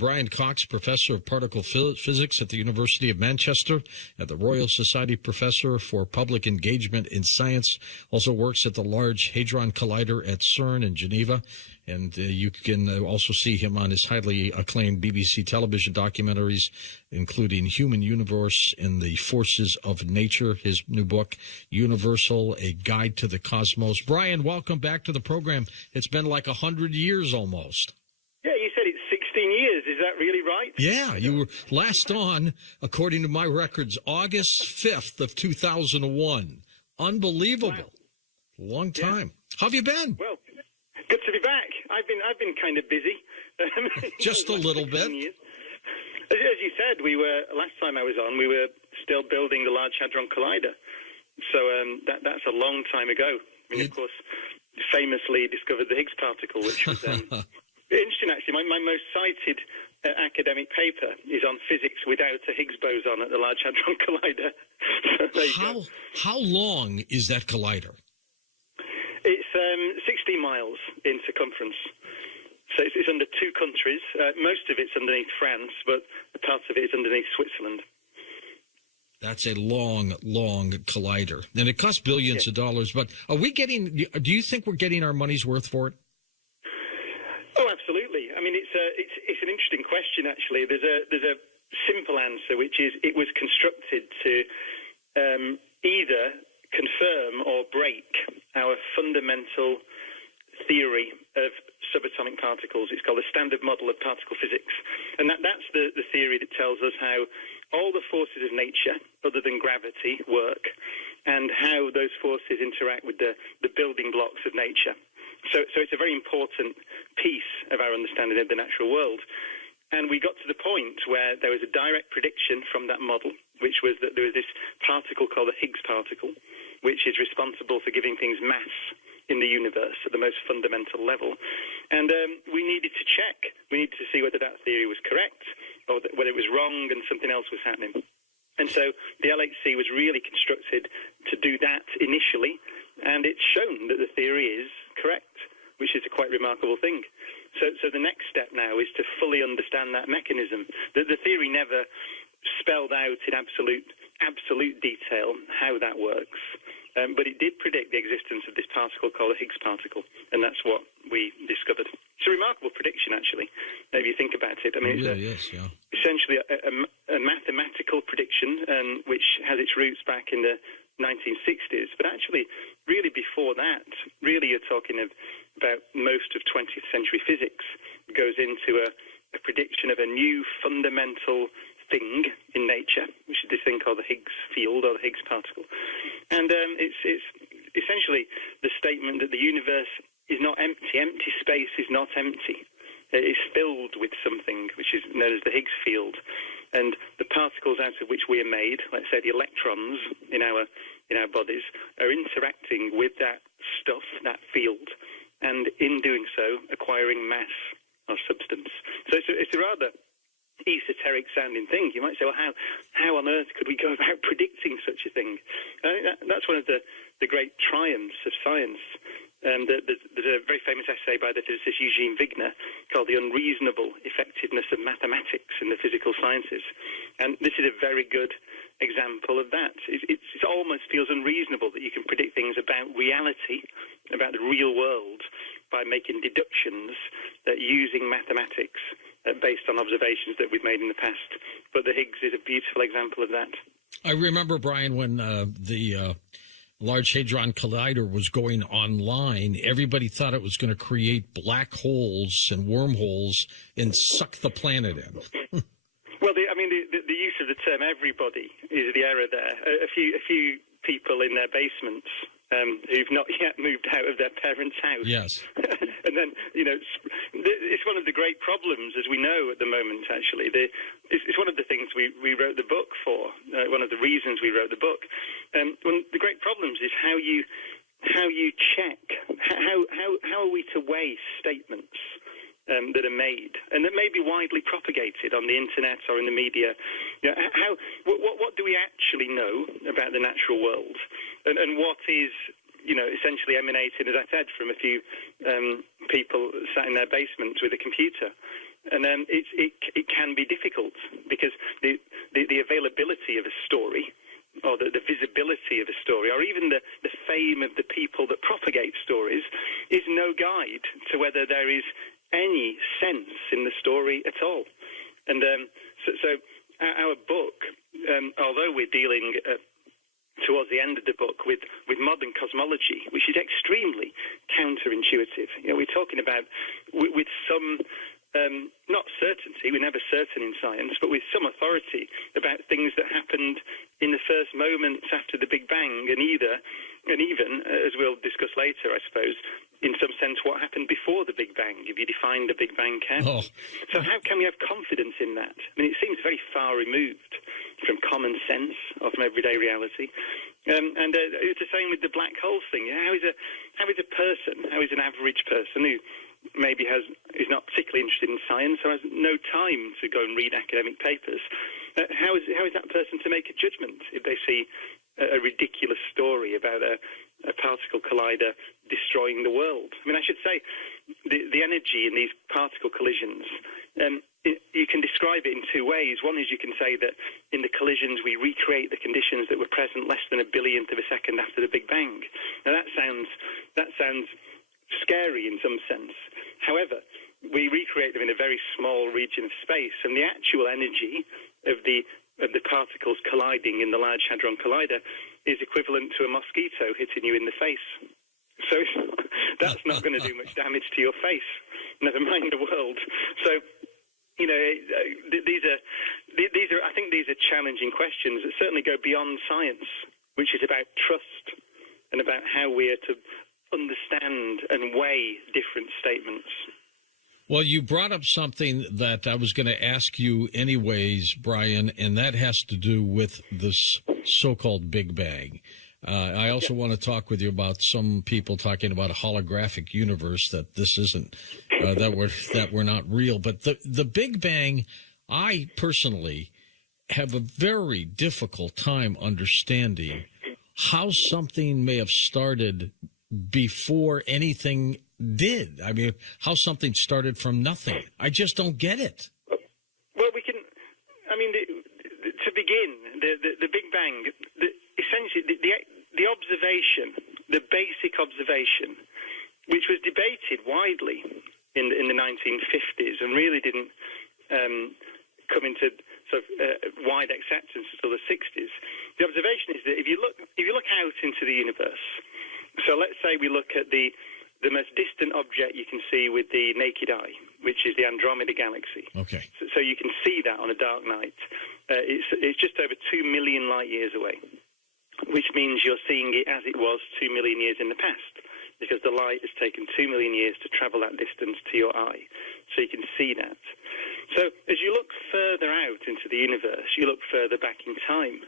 Brian Cox, Professor of Particle Physics at the University of Manchester, at the Royal Society Professor for Public Engagement in Science, also works at the Large Hadron Collider at CERN in Geneva. And you can also see him on his highly acclaimed BBC television documentaries, including Human Universe and the Forces of Nature, his new book, Universal, A Guide to the Cosmos. Brian, welcome back to the program. It's been like 100 years almost. Yeah, you said it's 16 years. Is that really right? Yeah, you were last on, according to my records, August 5th of 2001. Unbelievable. Wow. Long time. Yeah. How have you been? Well, good to be back. I've been kind of busy. Just a little bit. Years. As you said, last time I was on, we were still building the Large Hadron Collider. So that's a long time ago. I mean, of course, famously discovered the Higgs particle, which was interesting, actually. My most cited academic paper is on physics without a Higgs boson at the Large Hadron Collider. So how long is that collider? It's 60 miles in circumference. So it's under two countries. Most of it's underneath France, but a part of it is underneath Switzerland. That's a long, long collider. And it costs billions of dollars. But do you think we're getting our money's worth for it? Oh, absolutely. I mean, it's an interesting question, actually. There's a simple answer, which is it was constructed to either confirm or break our fundamental theory of subatomic particles. It's called the Standard Model of Particle Physics. And that's the theory that tells us how all the forces of nature, other than gravity, work, and how those forces interact with the building blocks of nature. So it's a very important piece of our understanding of the natural world. And we got to the point where there was a direct prediction from that model, which was that there was this particle called the Higgs particle, which is responsible for giving things mass in the universe at the most fundamental level. And we needed to check. We needed to see whether that theory was correct or whether it was wrong and something else was happening. And so the LHC was really constructed to do that initially, and it's shown that the theory is correct, which is a quite remarkable thing. So the next step now is to fully understand that mechanism. The theory never spelled out in absolute detail how that works, but it did predict the existence of this particle called a Higgs particle, and that's what we discovered. It's a remarkable prediction, actually, if you think about it. I mean, it's essentially a mathematical prediction which has its roots back in the 1960s, but actually, really before that, really you're talking about most of 20th century physics goes into a prediction of a new fundamental thing in nature, which is this thing called the Higgs field or the Higgs particle. And it's essentially the statement that the universe is not empty. Empty space is not empty. It is filled with something which is known as the Higgs field. And the particles out of which we are made, let's say the electrons in our bodies, are interacting with that stuff, that field, and in doing so, acquiring mass or substance. So it's a rather esoteric sounding thing. You might say, well, how on earth could we go about predicting such a thing? I think that's one of the great triumphs of science. There's a very famous essay by the physicist Eugene Wigner called The Unreasonable Effectiveness of Mathematics in the Physical Sciences. And this is a very good example of that. It almost feels unreasonable that you can predict things about reality, about the real world, by making deductions using mathematics based on observations that we've made in the past. But the Higgs is a beautiful example of that. I remember, Brian, when the Large Hadron Collider was going online, everybody thought it was going to create black holes and wormholes and suck the planet in. Well, the use of the term "everybody" is the error there. A few people in their basements who've not yet moved out of their parents' house. Yes. And then, it's one of the great problems, as we know at the moment, actually. It's one of the things we wrote the book for, one of the reasons we wrote the book. One of the great problems is how you check, how are we to weigh statements that are made and that may be widely propagated on the internet or in the media. What do we actually know about the natural world, and what is essentially emanating, as I said, from a few people sat in their basements with a computer, And it can be difficult because the availability of a story, or the visibility of a story, or even the fame of the people that propagate stories, is no guide to whether there is any sense in the story at all. And so our book, although we're dealing towards the end of the book with modern cosmology, which is extremely counterintuitive. We're talking about with some not certainty, we're never certain in science, but with some authority about things that happened in the first moments after the Big Bang, and even, as we'll discuss later, I suppose, in some sense, what happened before the Big Bang, if you define the Big Bang count. Oh. So how can we have confidence in that? I mean, it seems very far removed from common sense or from everyday reality. And it's the same with the black holes thing. How is an average person who maybe is not particularly interested in science or has no time to go and read academic papers, how is that person to make a judgment if they see a ridiculous story about a particle collider destroying the world? I mean, I should say the energy in these particle collisions, you can describe it in two ways. One is you can say that in the collisions we recreate the conditions that were present less than a billionth of a second after the Big Bang. Now that sounds scary in some sense. However, we recreate them in a very small region of space, and the actual energy of the particles colliding in the Large Hadron Collider is equivalent to a mosquito hitting you in the face. So that's not going to do much damage to your face, never mind the world. So, these are I think these are challenging questions that certainly go beyond science, which is about trust and about how we are to understand and weigh different statements. Well, you brought up something that I was going to ask you anyways, Brian, and that has to do with this so-called Big Bang. I also want to talk with you about some people talking about a holographic universe, that this isn't, that we're not real. But the Big Bang, I personally have a very difficult time understanding how something may have started before anything did. I mean, how something started from nothing. I just don't get it. Well, to begin, the Big Bang, essentially the observation, the basic observation, which was debated widely in the 1950s and really didn't come into sort of wide acceptance until the 60s. The observation is that if you look out into the universe, so let's say we look at the most distant object you can see with the naked eye, which is the Andromeda Galaxy. Okay. So you can see that on a dark night. It's just over 2 million light years away, which means you're seeing it as it was 2 million years in the past, because the light has taken 2 million years to travel that distance to your eye. So you can see that. So as you look further out into the universe, you look further back in time.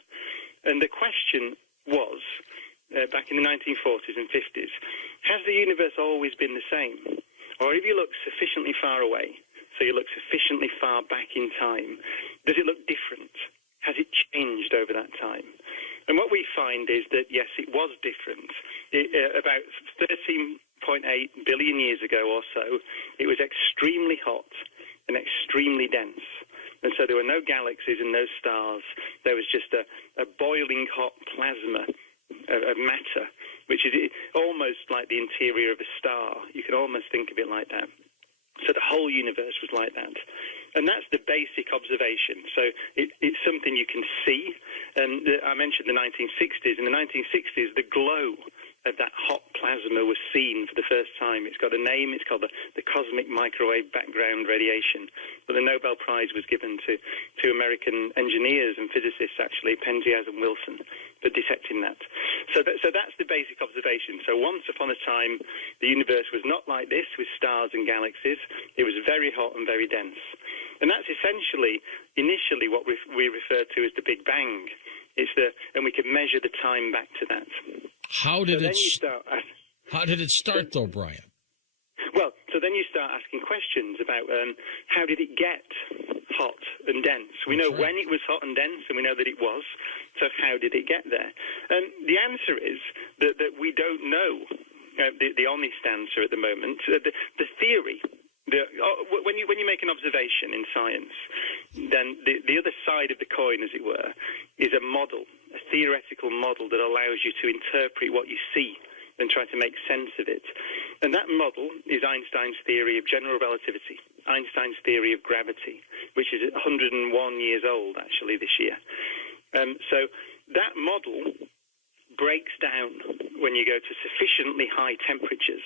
And the question was, back in the 1940s and 50s, has the universe always been the same? Or if you look sufficiently far away, so you look sufficiently far back in time, does it look different? Has it changed over that time? And what we find is that, yes, it was different. About 13.8 billion years ago or so, it was extremely hot and extremely dense. And so there were no galaxies and no stars. There was just a boiling hot plasma of matter, which is almost like the interior of a star. You can almost think of it like that. So the whole universe was like that. And that's the basic observation. So it's something you can see. I mentioned the 1960s. In the 1960s, the glow of that hot plasma was seen for the first time. It's got a name. It's called the cosmic microwave background radiation. But the Nobel Prize was given to two American engineers and physicists, actually, Penzias and Wilson, for detecting that. So that's the basic observation. So once upon a time, the universe was not like this with stars and galaxies. It was very hot and very dense. And that's essentially, initially, what we refer to as the Big Bang. And we can measure the time back to that. How did it start, though, Brian? Well, so then you start asking questions about how did it get hot and dense? We know when it was hot and dense, and we know that it was. So how did it get there? And the answer is that we don't know the honest answer at the moment. The theory when you make an observation in science, then the other side of the coin, as it were, is a model, a theoretical model that allows you to interpret what you see and try to make sense of it. And that model is Einstein's theory of general relativity, Einstein's theory of gravity, which is 101 years old, actually, this year. So that model breaks down when you go to sufficiently high temperatures.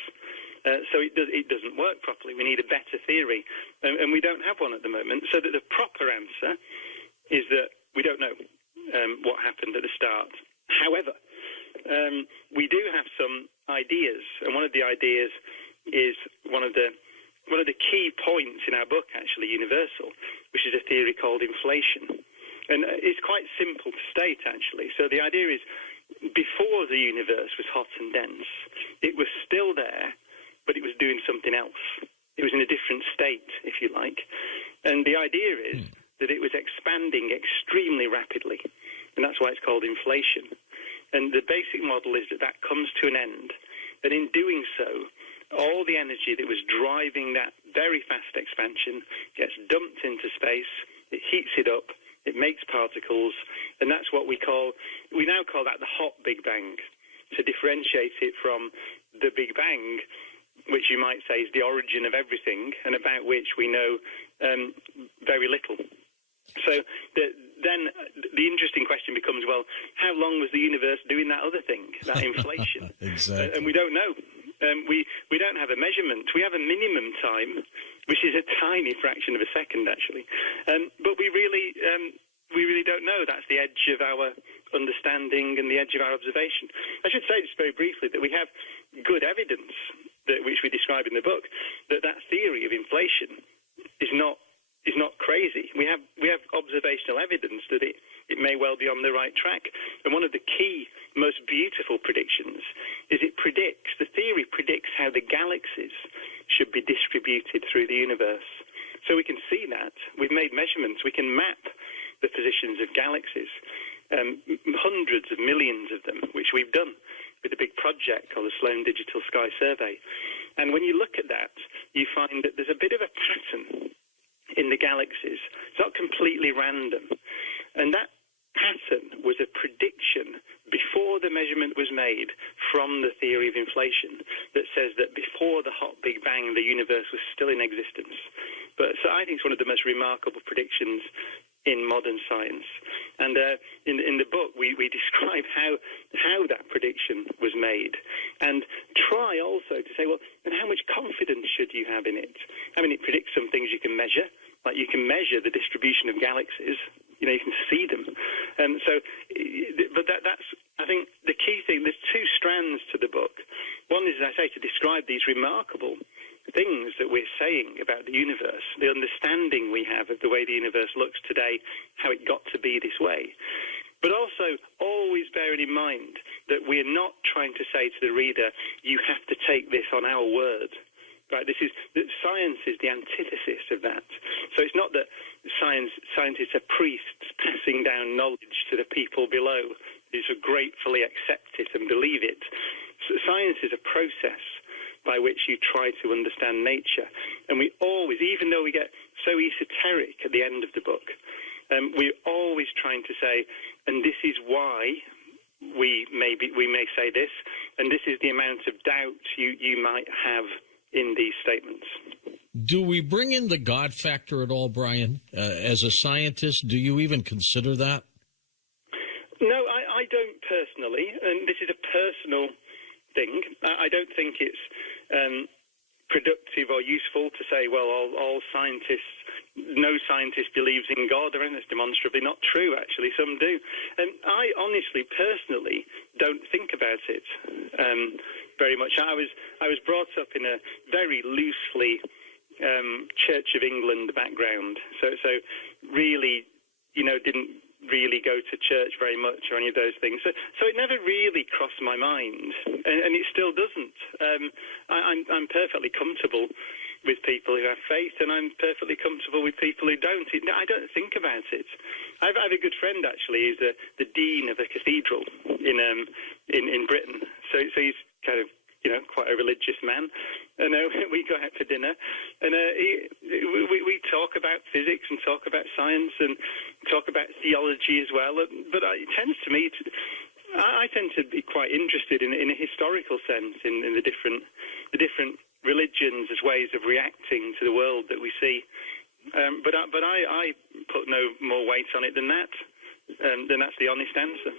So it doesn't work properly. We need a better theory, and we don't have one at the moment. So that the proper answer is that we don't know what happened at the start. However, we do have some ideas, and one of the ideas is one of the key points in our book, actually, Universal, which is a theory called inflation. And it's quite simple to state, actually. So the idea is, before the universe was hot and dense, it was still there, but it was doing something else. It was in a different state, if you like. And the idea is that it was expanding extremely rapidly, and that's why it's called inflation. And the basic model is that comes to an end, and in doing so, all the energy that was driving that very fast expansion gets dumped into space, it heats it up, it makes particles, and that's what we now call that the hot Big Bang, to differentiate it from the Big Bang, which you might say is the origin of everything, and about which we know very little. So then the interesting question becomes, well, how long was the universe doing that other thing, that inflation? Exactly. And we don't know. We don't have a measurement. We have a minimum time, which is a tiny fraction of a second, actually. But we really don't know. That's the edge of our understanding and the edge of our observation. I should say just very briefly that we have good evidence, which we describe in the book, that theory of inflation is not crazy. We have observational evidence that it may well be on the right track. And one of the key, most beautiful predictions is the theory predicts how the galaxies should be distributed through the universe. So we can see that. We've made measurements. We can map the positions of galaxies, hundreds of millions of them, which we've done with a big project called the Sloan Digital Sky Survey. And when you look at that, you find that there's a bit of a pattern in the galaxies. It's not completely random. And that pattern was a prediction before the measurement was made from the theory of inflation that says that before the hot Big Bang, the universe was still in existence. So I think it's one of the most remarkable predictions in modern science. And in the book, we describe how that prediction was made, and try also to say, well, and how much confidence should you have in it? I mean, it predicts some things you can measure, like you can measure the distribution of galaxies. You can see them. But that's, I think, the key thing. There's two strands to the book. One is, as I say, to describe these remarkable things that we're saying about the universe, the understanding we have of the way the universe looks today, how it got to be this way. But also always bearing in mind that we're not trying to say to the reader, you have to take this on our word. Right, that science is the antithesis of that. So it's not that scientists are priests passing down knowledge to the people below who sort of gratefully accept it and believe it. So science is a process by which you try to understand nature. And we always, even though we get so esoteric at the end of the book, we're always trying to say, and this is why we may say this, and this is the amount of doubt you might have in these statements. Do we bring in the God factor at all, Brian? As a scientist, do you even consider that? No, I don't personally, and this is a personal thing. I don't think it's productive or useful to say, well, no scientist believes in God, or anything. That's demonstrably not true, actually. Some do. And I honestly, personally, don't think about it very much. I was brought up in a very loosely Church of England background, so really, didn't really go to church very much or any of those things. So it never really crossed my mind, and it still doesn't. I'm perfectly comfortable with people who have faith, and I'm perfectly comfortable with people who don't. I don't think about it. I have a good friend, actually, who's the dean of a cathedral in Britain. So he's kind of quite a religious man. And we go out for dinner, and we talk about physics and talk about science and talk about theology as well. But it tends to me, I tend to be quite interested in a historical sense in the different religions as ways of reacting to the world that we see. But I put no more weight on it than that. Then that's the honest answer.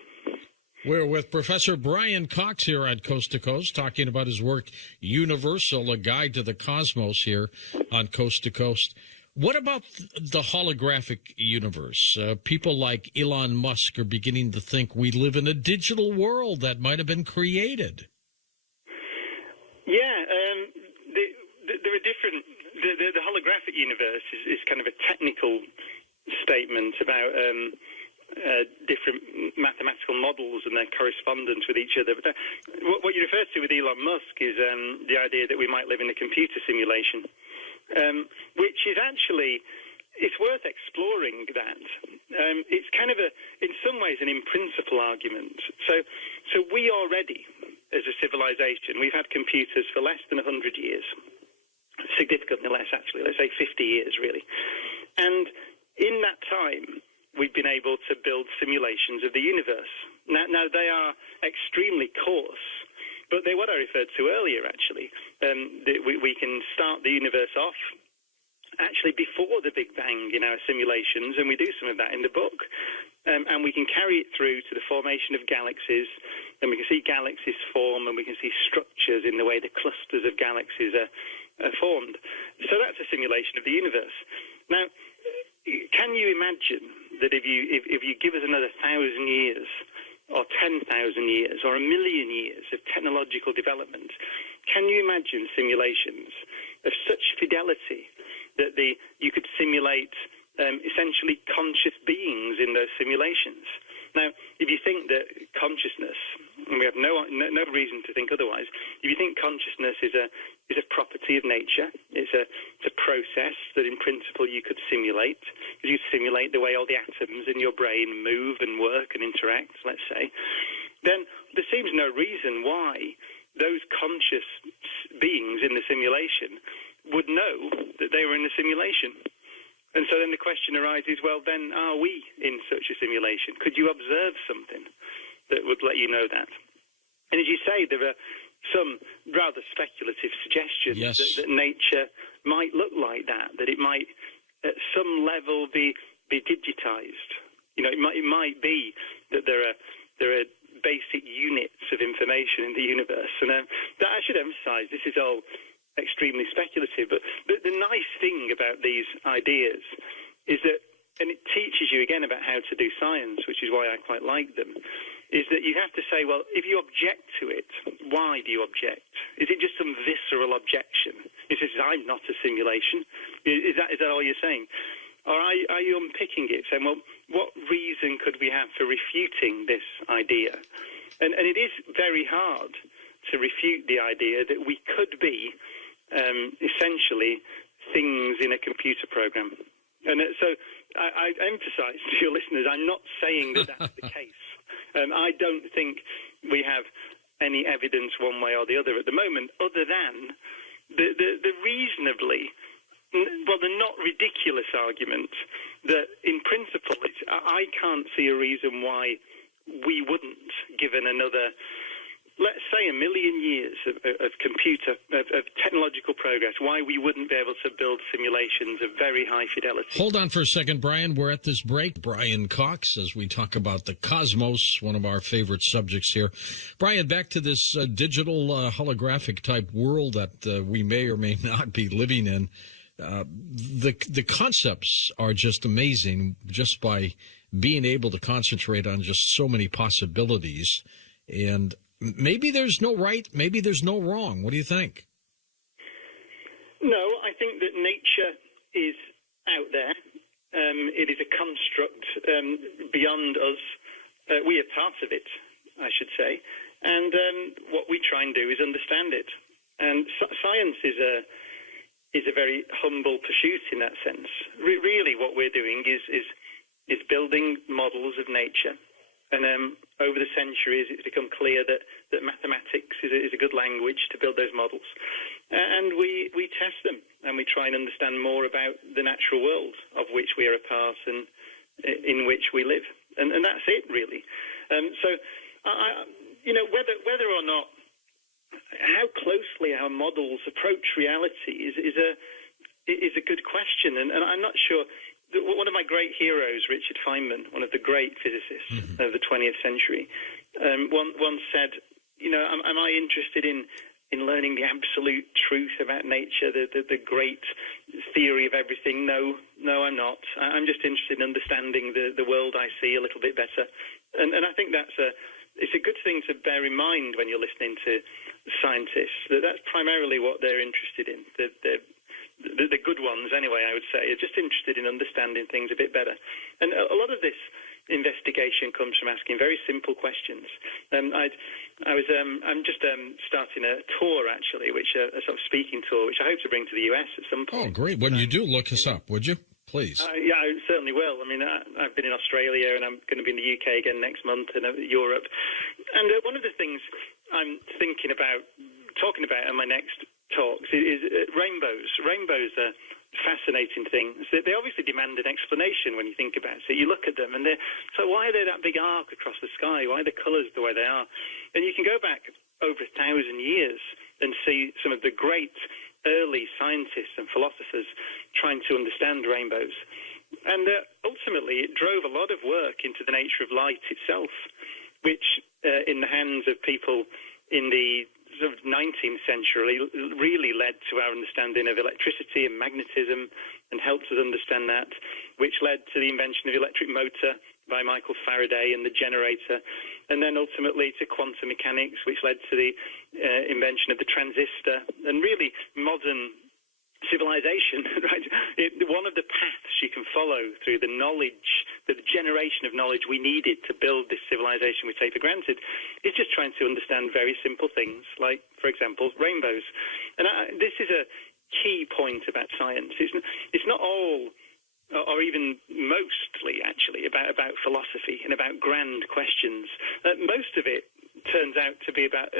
We're with Professor Brian Cox here at Coast to Coast, talking about his work, Universal, a Guide to the Cosmos, here on Coast to Coast. What about the holographic universe? People like Elon Musk are beginning to think we live in a digital world that might have been created. Yeah, there are different... The holographic universe is kind of a technical statement about different mathematical models and their correspondence with each other. But what you refer to with Elon Musk is the idea that we might live in a computer simulation, which is actually, it's worth exploring that. It's kind of in some ways, an in-principle argument. So we already, as a civilization, we've had computers for less than 100 years. Significantly less, actually. Let's say 50 years, really. And in that time, we've been able to build simulations of the universe. Now they are extremely coarse, but they're what I referred to earlier, actually. We can start the universe off actually before the Big Bang in our simulations, and we do some of that in the book. And we can carry it through to the formation of galaxies, and we can see galaxies form, and we can see structures in the way the clusters of galaxies are formed. So that's a simulation of the universe. Now, can you imagine that if you give us another 1,000 years, or 10,000 years, or 1 million years of technological development, can you imagine simulations of such fidelity that you could simulate essentially conscious beings in those simulations? Now, if you think that consciousness, and we have no reason to think otherwise, if you think consciousness is a property of nature, it's a process that in principle you could simulate, because you simulate the way all the atoms in your brain move and work and interact, let's say, then there seems no reason why those conscious beings in the simulation would know that they were in a simulation. And so then the question arises, well, then are we in such a simulation? Could you observe something that would let you know that? And as you say, there are some rather speculative suggestions that nature might look like that it might at some level be digitized. It might be that there are basic units of information in the universe. And that I should emphasize, this is all extremely speculative, but the nice thing about these ideas is that, and it teaches you again about how to do science, which is why I quite like them, is that you have to say, well, if you object to it, why do you object? Is it just some visceral objection? It says, I'm not a simulation. Is that all you're saying? Or are you unpicking it, saying, well, what reason could we have for refuting this idea? And it is very hard to refute the idea that we could be essentially things in a computer program. And so I emphasize to your listeners, I'm not saying that that's the case. I don't think we have any evidence one way or the other at the moment, other than the reasonably, well, the not ridiculous argument that in principle, I can't see a reason why we wouldn't, given another, let's say, 1 million years of technological progress, why we wouldn't be able to build simulations of very high fidelity. Hold on for a second, Brian. We're at this break. Brian Cox, as we talk about the cosmos, one of our favorite subjects here. Brian, back to this digital holographic type world that we may or may not be living in. The concepts are just amazing, just by being able to concentrate on just so many possibilities. And maybe there's no right, maybe there's no wrong. What do you think? No, I think that nature is out there. It is a construct beyond us. We are part of it, I should say. And what we try and do is understand it. And science is a very humble pursuit in that sense. Really what we're doing is building models of nature And over the centuries, it's become clear that mathematics is a good language to build those models. And we test them, and we try and understand more about the natural world of which we are a part and in which we live. And that's it, really. Whether or not, how closely our models approach reality is a good question. And I'm not sure. One of my great heroes, Richard Feynman, one of the great physicists of the 20th century, once said, am I interested in learning the absolute truth about nature, the great theory of everything? No, I'm not. I'm just interested in understanding the world I see a little bit better. And I think it's a good thing to bear in mind when you're listening to scientists, that's primarily what they're interested in. The good ones, anyway, I would say, are just interested in understanding things a bit better. And a lot of this investigation comes from asking very simple questions. I'm just starting a tour, actually, a sort of speaking tour, which I hope to bring to the US at some point. Oh, great. When you do, look us up, would you? Please. Yeah, I certainly will. I mean, I've been in Australia, and I'm going to be in the UK again next month, and Europe. And one of the things I'm thinking about talking about in my next talks is rainbows. Rainbows are fascinating things. They obviously demand an explanation when you think about it. So you look at them, and so why are they that big arc across the sky? Why are the colours the way they are? And you can go back over 1,000 years and see some of the great early scientists and philosophers trying to understand rainbows. And ultimately, it drove a lot of work into the nature of light itself, which in the hands of people in the sort of 19th century really led to our understanding of electricity and magnetism and helped us understand that, which led to the invention of the electric motor by Michael Faraday and the generator, and then ultimately to quantum mechanics, which led to the invention of the transistor, and really modern civilization, right? One of the paths you can follow through the knowledge, the generation of knowledge we needed to build this civilization we take for granted, is just trying to understand very simple things, like, for example, rainbows. And this is a key point about science. It's not all, or even mostly, actually, about philosophy and about grand questions. Most of it turns out to be about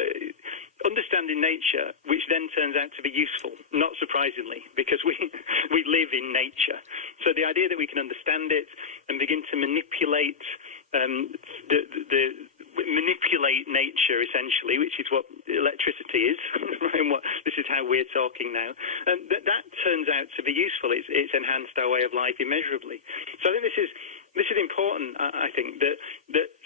understanding nature, which then turns out to be useful, not surprisingly, because we live in nature. So the idea that we can understand it and begin to manipulate manipulate nature, essentially, which is what electricity is, and this is how we're talking now, and that turns out to be useful. It's enhanced our way of life immeasurably. So I think this is important. I think that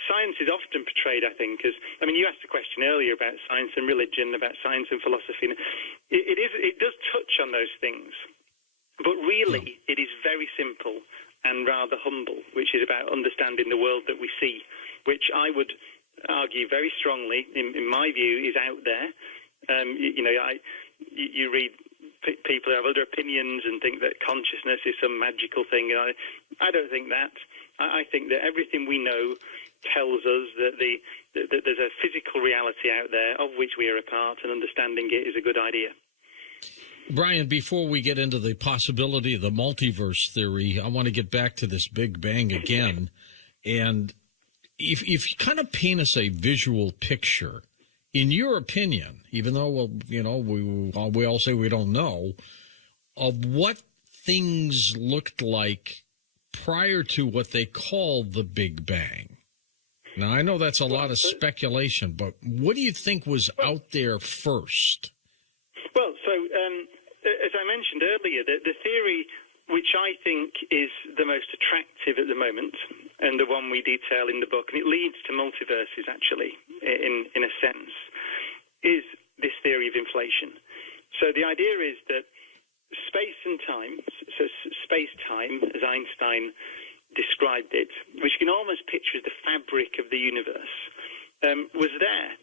science is often portrayed, I think, as, I mean, you asked a question earlier about science and religion, about science and philosophy. It does touch on those things, but really it is very simple and rather humble, which is about understanding the world that we see, which I would argue very strongly, in my view, is out there. You read people who have other opinions and think that consciousness is some magical thing. I don't think that. I think that everything we know tells us that there's a physical reality out there of which we are a part, and understanding it is a good idea. Brian, before we get into the possibility of the multiverse theory, I want to get back to this Big Bang again. And if you kind of paint us a visual picture, in your opinion, even though, we all say we don't know, of what things looked like prior to what they call the Big Bang. Now, I know that's a lot of speculation, but what do you think was out there first? Well, so as I mentioned earlier, the theory which I think is the most attractive at the moment, and the one we detail in the book, and it leads to multiverses, actually, in a sense, is this theory of inflation. So the idea is that space and time, so space-time, as Einstein described it, which you can almost picture as the fabric of the universe, was there,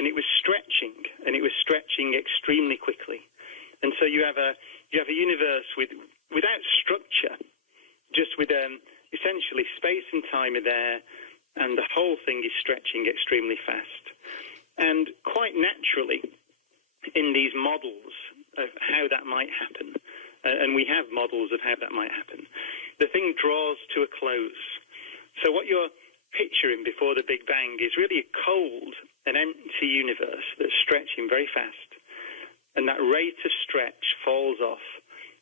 and it was stretching extremely quickly. And so you have a universe without structure, just with essentially space and time are there, and the whole thing is stretching extremely fast. And quite naturally, in these models of how that might happen, and we have models of how that might happen, the thing draws to a close. So what you're picturing before the Big Bang is really a cold and empty universe that's stretching very fast, and that rate of stretch falls off,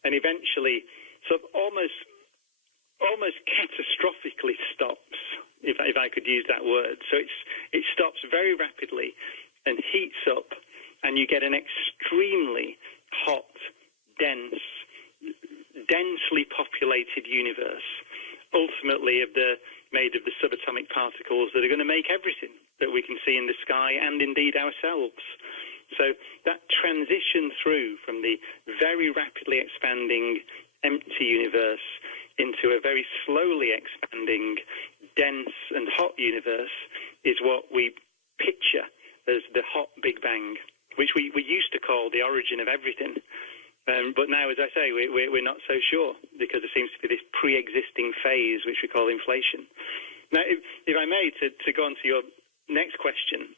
and eventually sort of almost catastrophically stops, if I could use that word. So it stops very rapidly and heats up, and you get an extremely hot, densely populated universe, ultimately made of the subatomic particles that are going to make everything that we can see in the sky and indeed ourselves. So that transition through from the very rapidly expanding empty universe into a very slowly expanding dense and hot universe is what we picture as the hot Big Bang, which we used to call the origin of everything. But now, as I say, we're not so sure, because there seems to be this pre-existing phase, which we call inflation. Now, if I may, to go on to your next question,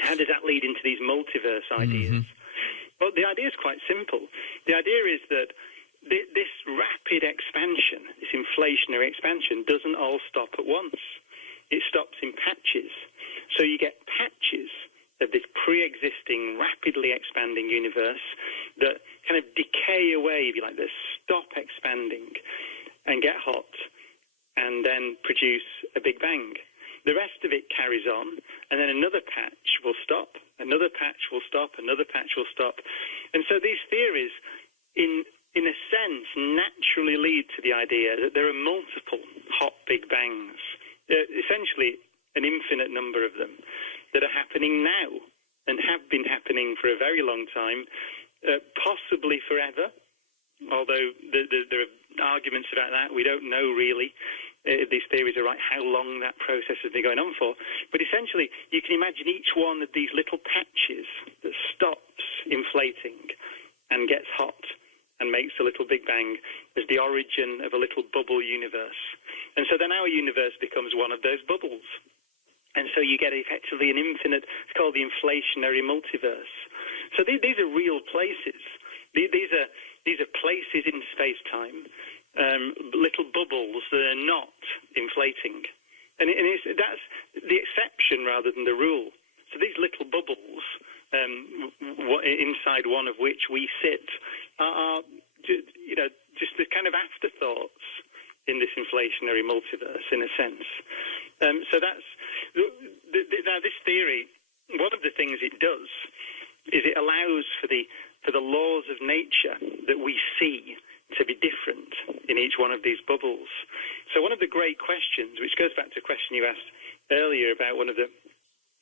how does that lead into these multiverse ideas? Well, the idea is quite simple. The idea is that this rapid expansion, this inflationary expansion, doesn't all stop at once. It stops in patches. So you get patches of this pre-existing, rapidly expanding universe that kind of decay away, if you like, that stop expanding and get hot and then produce a Big Bang. The rest of it carries on, and then another patch will stop, another patch will stop, another patch will stop. And so these theories, in a sense, naturally lead to the idea that there are multiple hot Big Bangs, essentially an infinite number of them, that are happening now and have been happening for a very long time, possibly forever, although there are arguments about that. We don't know really if these theories are right, how long that process has been going on for. But essentially, you can imagine each one of these little patches that stops inflating and gets hot and makes a little Big Bang as the origin of a little bubble universe. And so then our universe becomes one of those bubbles. And so you get effectively an infinite, it's called the inflationary multiverse. So these are real places. These are places in space-time, little bubbles that are not inflating. And that's the exception rather than the rule. So these little bubbles, inside one of which we sit, are just the kind of afterthoughts in this inflationary multiverse, in a sense. So that's now this theory. One of the things it does is it allows for the laws of nature that we see to be different in each one of these bubbles. So one of the great questions, which goes back to a question you asked earlier about one of the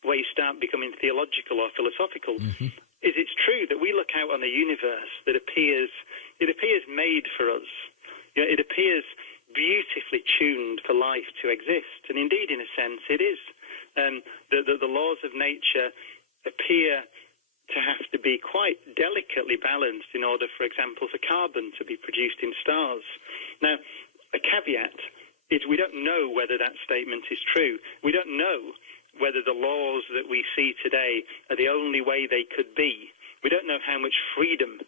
ways you start becoming theological or philosophical, is it's true that we look out on a universe that appears made for us. It appears beautifully tuned for life to exist, and indeed, in a sense, it is. The laws of nature appear to have to be quite delicately balanced in order, for example, for carbon to be produced in stars. Now, a caveat is we don't know whether that statement is true. We don't know whether the laws that we see today are the only way they could be. We don't know how much freedom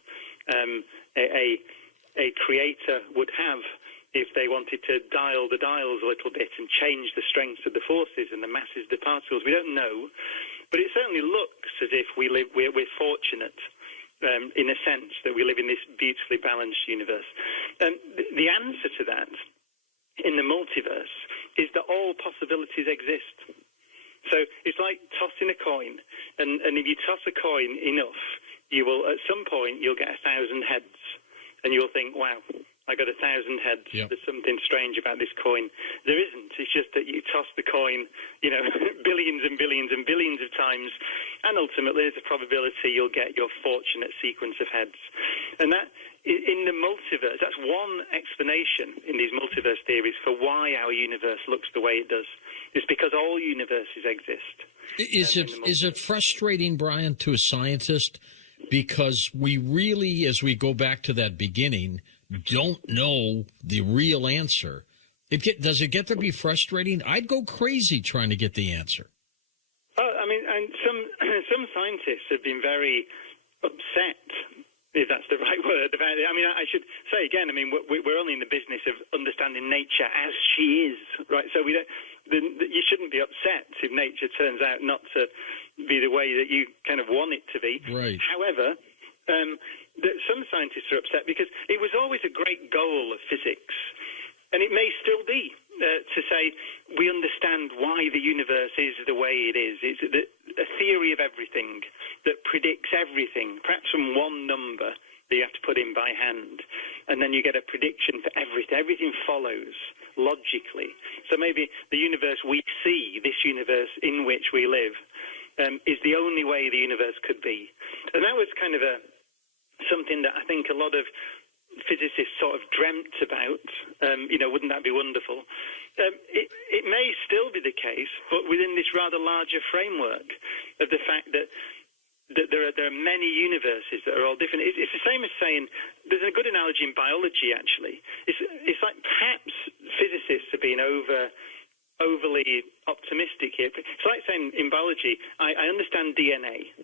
a creator would have if they wanted to dial the dials a little bit and change the strengths of the forces and the masses of the particles. We don't know. But it certainly looks as if we're fortunate, in a sense, that we live in this beautifully balanced universe. The answer to that in the multiverse is that all possibilities exist. So it's like tossing a coin, and if you toss a coin enough, you will, at some point, you'll get 1,000 heads, and you'll think, wow, I got 1,000 heads. Yep. There's something strange about this coin. There isn't. It's just that you toss the coin, billions and billions and billions of times, and ultimately there's a probability you'll get your fortunate sequence of heads. And that, in the multiverse, that's one explanation in these multiverse theories for why our universe looks the way it does. It's because all universes exist. Is it frustrating, Brian, to a scientist, because we really, as we go back to that beginning, don't know the real answer? Does it get to be frustrating? I'd go crazy trying to get the answer. I mean, and some scientists have been very upset, if that's the right word, about it. I mean, I should say again, I mean, we're only in the business of understanding nature as she is, right? So you shouldn't be upset if nature turns out not to be the way that you kind of want it to be. Right. However, some scientists are upset because it was always a great goal of physics, and it may still be, to say we understand why the universe is the way it is. It's a theory of everything that predicts everything, perhaps from one number that you have to put in by hand, and then you get a prediction for everything. Everything follows logically. So maybe the universe we see, this universe in which we live, is the only way the universe could be. And that was kind of something that I think a lot of physicists sort of dreamt about. Wouldn't that be wonderful? It may still be the case, but within this rather larger framework of the fact that there are many universes that are all different. It's the same as saying, there's a good analogy in biology, actually. It's like perhaps physicists are being overly optimistic here. It's like saying in biology, I understand DNA.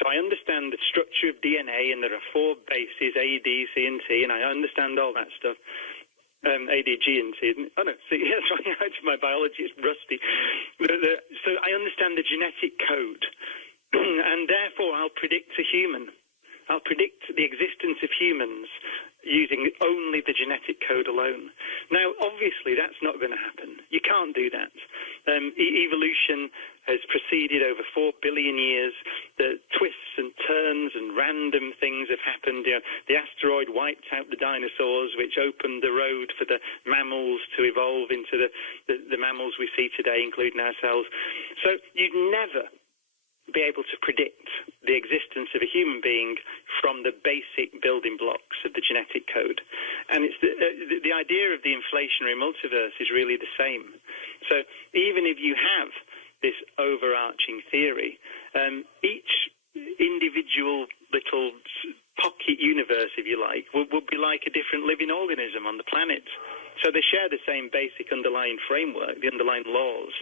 So I understand the structure of DNA, and there are 4 bases, A, D, C, and T, and I understand all that stuff. A, D, G, and T. Oh, no, see, that's right. My biology is rusty. So I understand the genetic code. And therefore, I'll predict a human. I'll predict the existence of humans using only the genetic code alone. Now, obviously, that's not going to happen. You can't do that. Evolution has proceeded over 4 billion years. The twists and turns and random things have happened. The asteroid wiped out the dinosaurs, which opened the road for the mammals to evolve into the mammals we see today, including ourselves. So you'd never be able to predict the existence of a human being from the basic building blocks of the genetic code. And it's the idea of the inflationary multiverse is really the same. So even if you have this overarching theory, each individual little pocket universe, if you like, would be like a different living organism on the planet. So they share the same basic underlying framework, the underlying laws.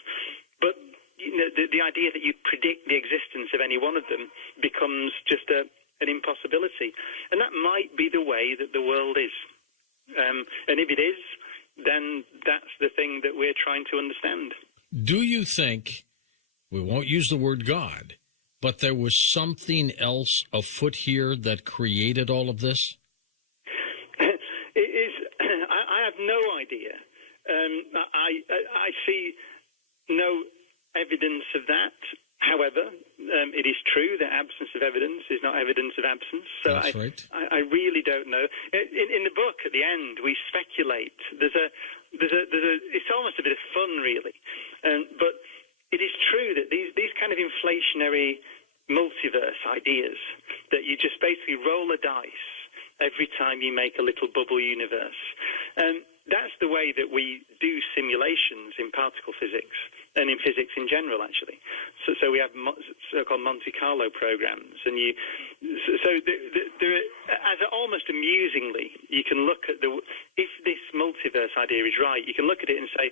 But the idea that you predict the existence of any one of them becomes just an impossibility. And that might be the way that the world is. And if it is, then that's the thing that we're trying to understand. Do you think, we won't use the word God, but there was something else afoot here that created all of this? It is. I have no idea. I see no evidence of that. However, it is true that absence of evidence is not evidence of absence. So That's right. I really don't know. In the book, at the end, we speculate. It's almost a bit of fun, really. But it is true that these kind of inflationary multiverse ideas, that you just basically roll a dice every time you make a little bubble universe. That's the way that we do simulations in particle physics and in physics in general, actually. So we have so-called Monte Carlo programs, and as almost amusingly, you can look at if this multiverse idea is right, you can look at it and say,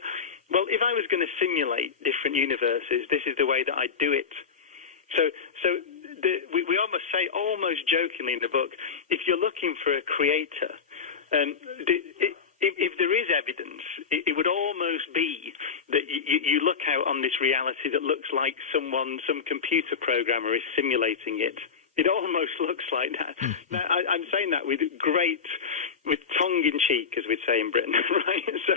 well, if I was going to simulate different universes, this is the way that I'd do it. So we almost say, almost jokingly in the book, if you're looking for a creator, if there is evidence, it would almost be that you look out on this reality that looks like some computer programmer is simulating it. It almost looks like that. Now, I'm saying that with tongue-in-cheek, as we'd say in Britain, right? So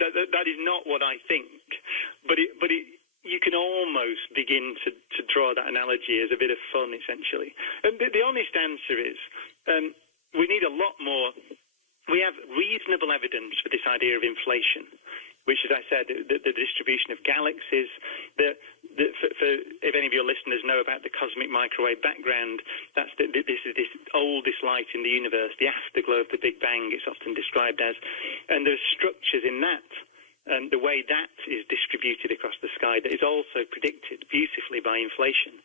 that is not what I think, but you can almost begin to draw that analogy as a bit of fun, essentially. And the honest answer is we need a lot more. We have reasonable evidence for this idea of inflation, which, as I said, the distribution of galaxies. If any of your listeners know about the cosmic microwave background, this is this oldest light in the universe, the afterglow of the Big Bang, it's often described as. And there's structures in that, and the way that is distributed across the sky, that is also predicted beautifully by inflation.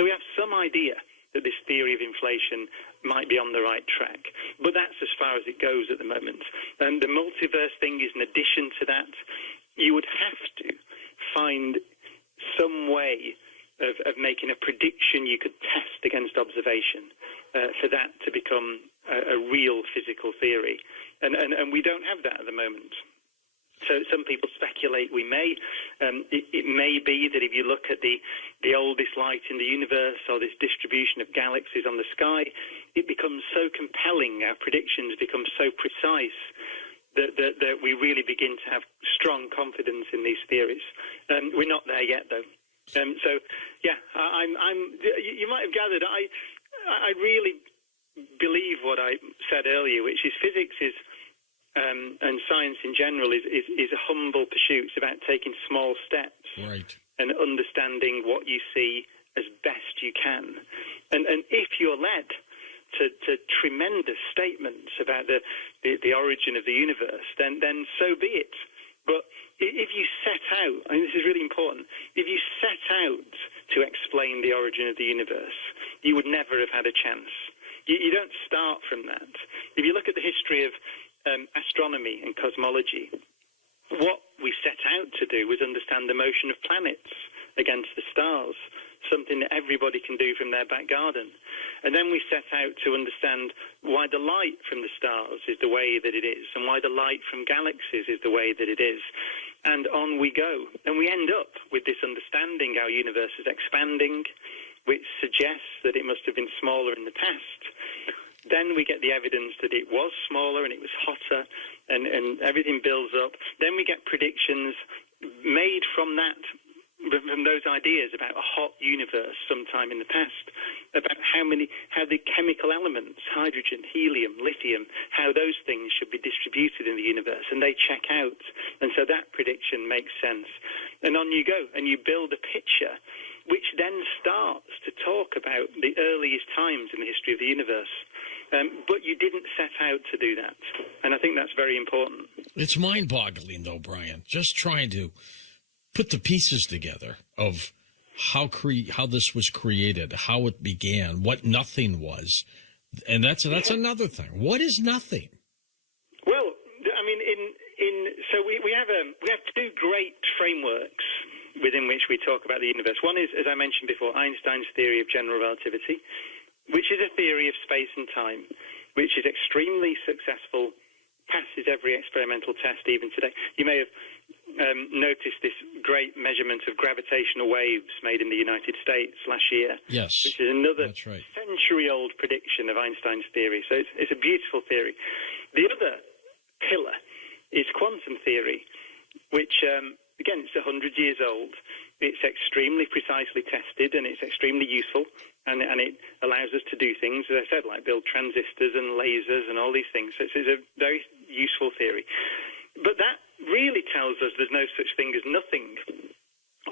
So we have some idea that this theory of inflation might be on the right track. But that's as far as it goes at the moment. And the multiverse thing is an addition to that. You would have to find some way of making a prediction you could test against observation for that to become a real physical theory. And we don't have that at the moment. So some people speculate we may. It may be that if you look at the oldest light in the universe or this distribution of galaxies on the sky, it becomes so compelling, our predictions become so precise that we really begin to have strong confidence in these theories. We're not there yet, though. So, yeah, you might have gathered, I really believe what I said earlier, which is physics is... and science in general is a humble pursuit. It's about taking small steps and understanding what you see as best you can. And if you're led to tremendous statements about the origin of the universe, then so be it. But if you set out, I mean, this is really important, if you set out to explain the origin of the universe, you would never have had a chance. You don't start from that. If you look at the history of astronomy and cosmology, what we set out to do was understand the motion of planets against the stars, something that everybody can do from their back garden. And then we set out to understand why the light from the stars is the way that it is, and why the light from galaxies is the way that it is. And on we go. And we end up with this understanding our universe is expanding, which suggests that it must have been smaller in the past. Then we get the evidence that it was smaller and it was hotter, and everything builds up. Then we get predictions made from those ideas about a hot universe sometime in the past, about how the chemical elements, hydrogen, helium, lithium, how those things should be distributed in the universe, and they check out. And so that prediction makes sense. And on you go, and you build a picture which then starts to talk about the earliest times in the history of the universe. But you didn't set out to do that. And I think that's very important. It's mind-boggling, though, Brian, just trying to put the pieces together of how this was created, how it began, what nothing was. And that's another thing. What is nothing? Well, I mean, so we have two great frameworks within which we talk about the universe. One is, as I mentioned before, Einstein's theory of general relativity, which is a theory of space and time, which is extremely successful, passes every experimental test even today. You may have noticed this great measurement of gravitational waves made in the United States last year. Yes, which is another that's right. century-old prediction of Einstein's theory. So it's a beautiful theory. The other pillar is quantum theory, which, again, it's 100 years old. It's extremely precisely tested, and it's extremely useful, and it allows us to do things, as I said, like build transistors and lasers and all these things. So it's a very useful theory. But that really tells us there's no such thing as nothing,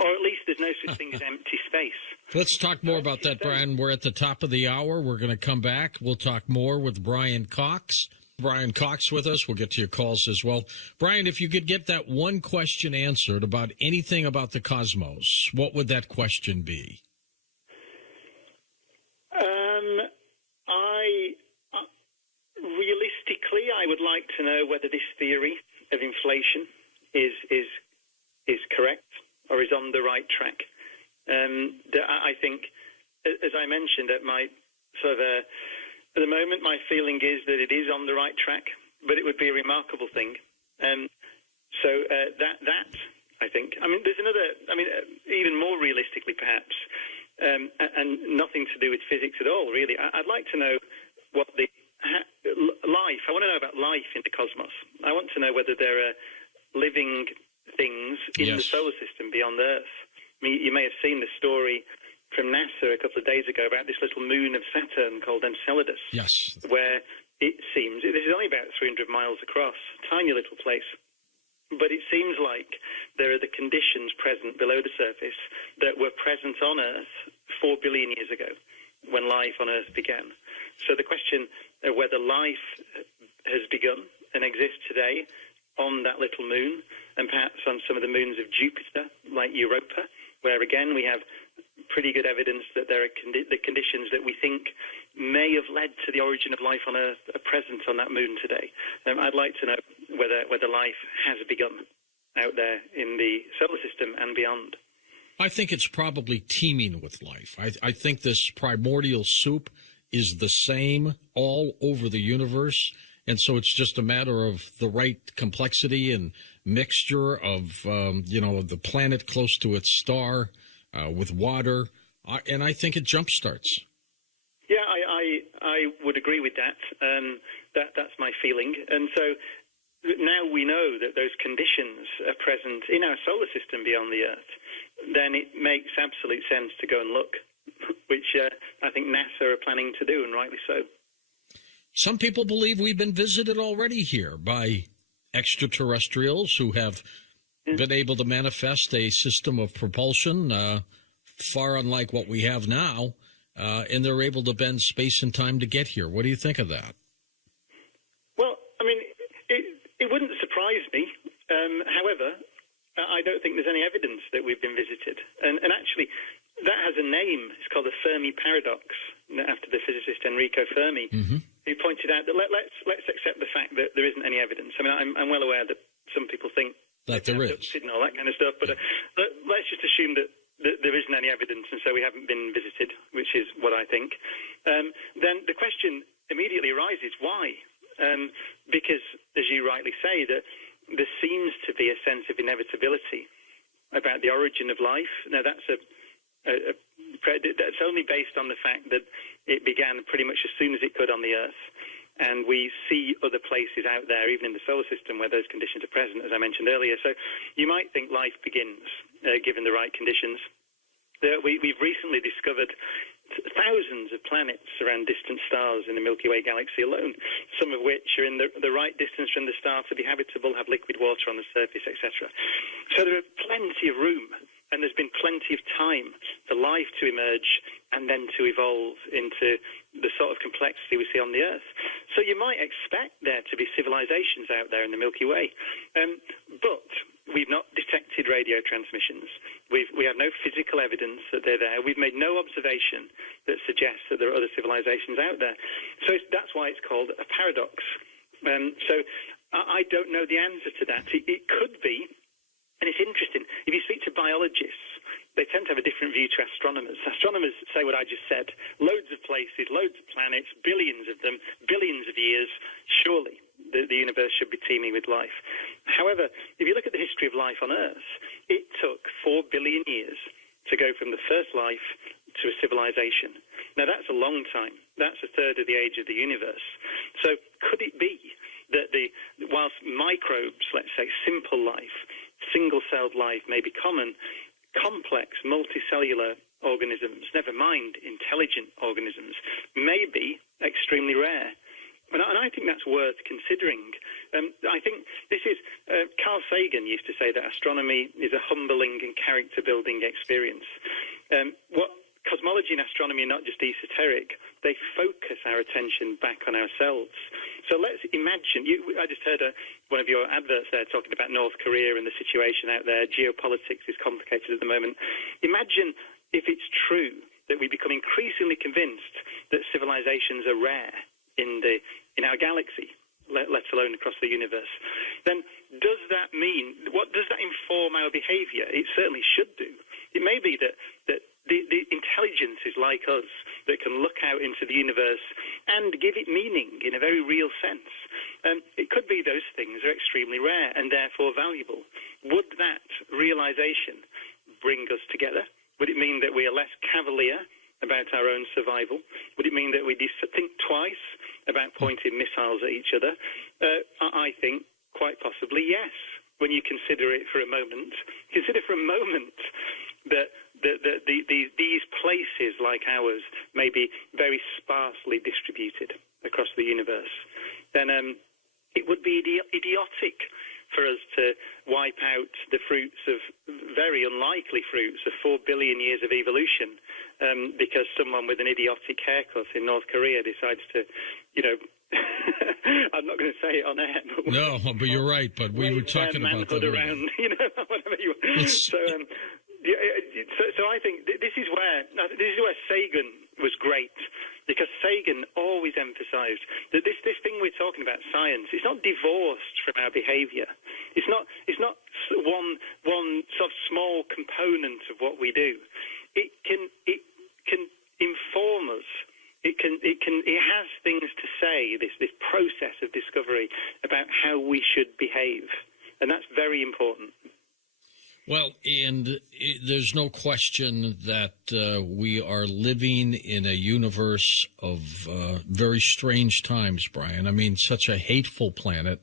or at least there's no such thing as empty space. Let's talk more about that, Brian. We're at the top of the hour. We're going to come back. We'll talk more with Brian Cox. Brian Cox with us. We'll get to your calls as well. Brian, if you could get that one question answered about anything about the cosmos, what would that question be? Realistically, I would like to know whether this theory of inflation is correct or is on the right track. I think, as I mentioned, at my sort of at the moment, my feeling is that it is on the right track, but it would be a remarkable thing. So that I think. I mean, there's another. I mean, even more realistically, perhaps, and nothing to do with physics at all. Really, I'd like to know what the life. I want to know about life in the cosmos. I want to know whether there are living things in the solar system beyond Earth. I mean, you may have seen the story from NASA a couple of days ago about this little moon of Saturn called Enceladus. Yes. Where it seems, this is only about 300 miles across, tiny little place, but it seems like there are the conditions present below the surface that were present on Earth 4 billion years ago when life on Earth began. So the question of whether life has begun and exists today on that little moon, and perhaps on some of the moons of Jupiter, like Europa, where again we have pretty good evidence that there are the conditions that we think may have led to the origin of life on Earth are present on that moon today. I'd like to know whether life has begun out there in the solar system and beyond. I think it's probably teeming with life. I think this primordial soup is the same all over the universe, And so it's just a matter of the right complexity and mixture of, the planet close to its star with water. And I think it jumpstarts. Yeah, I would agree with that. That's my feeling. And so now we know that those conditions are present in our solar system beyond the Earth, then it makes absolute sense to go and look, which I think NASA are planning to do, and rightly so. Some people believe we've been visited already here by extraterrestrials who have been able to manifest a system of propulsion far unlike what we have now, and they're able to bend space and time to get here. What do you think of that? Well, I mean, it wouldn't surprise me. However, I don't think there's any evidence that we've been visited. And actually, that has a name. It's called the Fermi paradox, after the physicist Enrico Fermi, who pointed out that let's accept the fact that there isn't any evidence. I mean, I'm well aware that some people think that there is, and all that kind of stuff, but let's just assume that there isn't any evidence, and so we haven't been visited, which is what I think. Then the question immediately arises, why? Because, as you rightly say, that there seems to be a sense of inevitability about the origin of life. Now, that's only based on the fact that it began pretty much as soon as it could on the Earth, and we see other places out there, even in the solar system, where those conditions are present, as I mentioned earlier. So you might think life begins given the right conditions. We've recently discovered thousands of planets around distant stars in the Milky Way galaxy alone, some of which are in the right distance from the star to be habitable, have liquid water on the surface, etc. So there are plenty of room, and there's been plenty of time for life to emerge and then to evolve into the sort of complexity we see on the Earth. So you might expect there to be civilizations out there in the Milky Way. But we've not detected radio transmissions. We have no physical evidence that they're there. We've made no observation that suggests that there are other civilizations out there. So that's why it's called a paradox. So I don't know the answer to that. It could be, and it's interesting, if you speak to biologists, they tend to have a different view to astronomers. Astronomers say what I just said. Loads of places, loads of planets, billions of them, billions of years. Surely the universe should be teeming with life. However, if you look at the history of life on Earth, it took 4 billion years to go from the first life to a civilization. Now, that's a long time. That's a third of the age of the universe. So could it be that whilst microbes, let's say simple life, single-celled life may be common, complex multicellular organisms, never mind intelligent organisms, may be extremely rare. And I think that's worth considering. I think this is, Carl Sagan used to say that astronomy is a humbling and character-building experience. Cosmology and astronomy are not just esoteric, they focus our attention back on ourselves. So let's imagine, I just heard one of your adverts there talking about North Korea and the situation out there. Geopolitics is complicated at the moment. Imagine if it's true that we become increasingly convinced that civilizations are rare in our galaxy, let alone across the universe. Then does that mean, what does that inform our behavior? It certainly should do. It may be that the intelligence is like us that can look out into the universe and give it meaning in a very real sense. It could be those things are extremely rare and therefore valuable. Would that realization bring us together? Would it mean that we are less cavalier about our own survival? Would it mean that we think twice about pointing missiles at each other? I think quite possibly yes. When you consider it for a moment, that these places like ours may be very sparsely distributed across the universe, then it would be idiotic for us to wipe out the fruits of very unlikely fruits of 4 billion years of evolution because someone with an idiotic haircut in North Korea decides to, I'm not going to say it on air. But you're right. But we were talking about that around, whatever you want. So I think this is where Sagan was great, because Sagan always emphasized that this thing we're talking about, science, it's not divorced from our behavior. It's not one sort of small component of what we do. It can inform us. It has things to say, this process of discovery. about how we should behave. And that's very important. Well, and there's no question that we are living in a universe of very strange times, Brian. I mean, such a hateful planet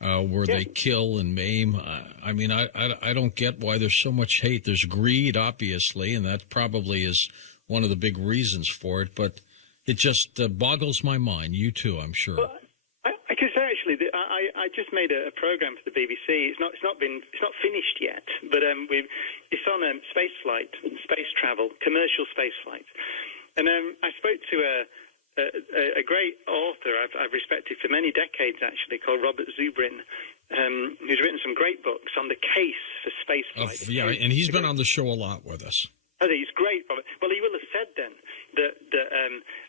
where they kill and maim. I mean, I don't get why there's so much hate. There's greed, obviously, and that probably is one of the big reasons for it. But it just boggles my mind. You too, I'm sure. Well, I can say actually that I just made a program for the BBC. It's not finished yet, but it's on space flight, space travel, commercial space flight, and I spoke to a great author I've respected for many decades actually, called Robert Zubrin, who's written some great books on the case for space flight. Yeah, and he's been on the show a lot with us. I think he's great, Robert. Well, he will have said then that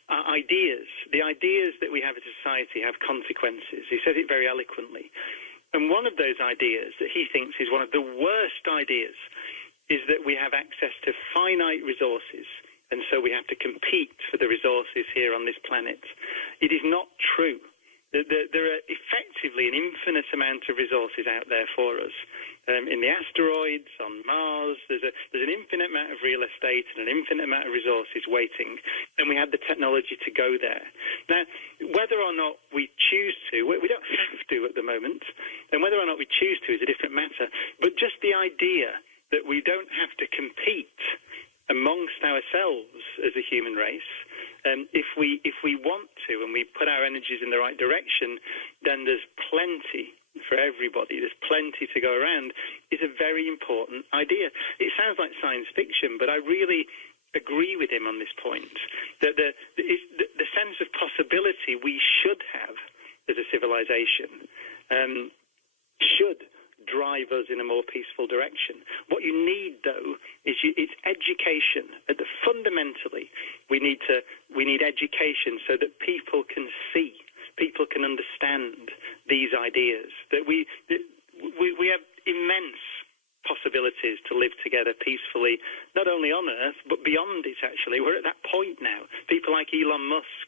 our the ideas that we have as a society have consequences. He says it very eloquently. And one of those ideas that he thinks is one of the worst ideas is that we have access to finite resources, and so we have to compete for the resources here on this planet. It is not true. There are effectively an infinite amount of resources out there for us. In the asteroids, on Mars, there's an infinite amount of real estate and an infinite amount of resources waiting, and we have the technology to go there. Now, whether or not we choose to, we don't have to at the moment, and whether or not we choose to is a different matter, but just the idea that we don't have to compete amongst ourselves as a human race, if we want to and we put our energies in the right direction, then there's plenty for everybody. There's plenty to go around. Is a very important idea. It sounds like science fiction, but I really agree with him on this point. That the sense of possibility we should have as a civilization should drive us in a more peaceful direction. What you need, though, is it's education. Fundamentally, we need education so that people can see, people can understand these ideas. That we have immense possibilities to live together peacefully, not only on Earth, but beyond it, actually. We're at that point now. People like Elon Musk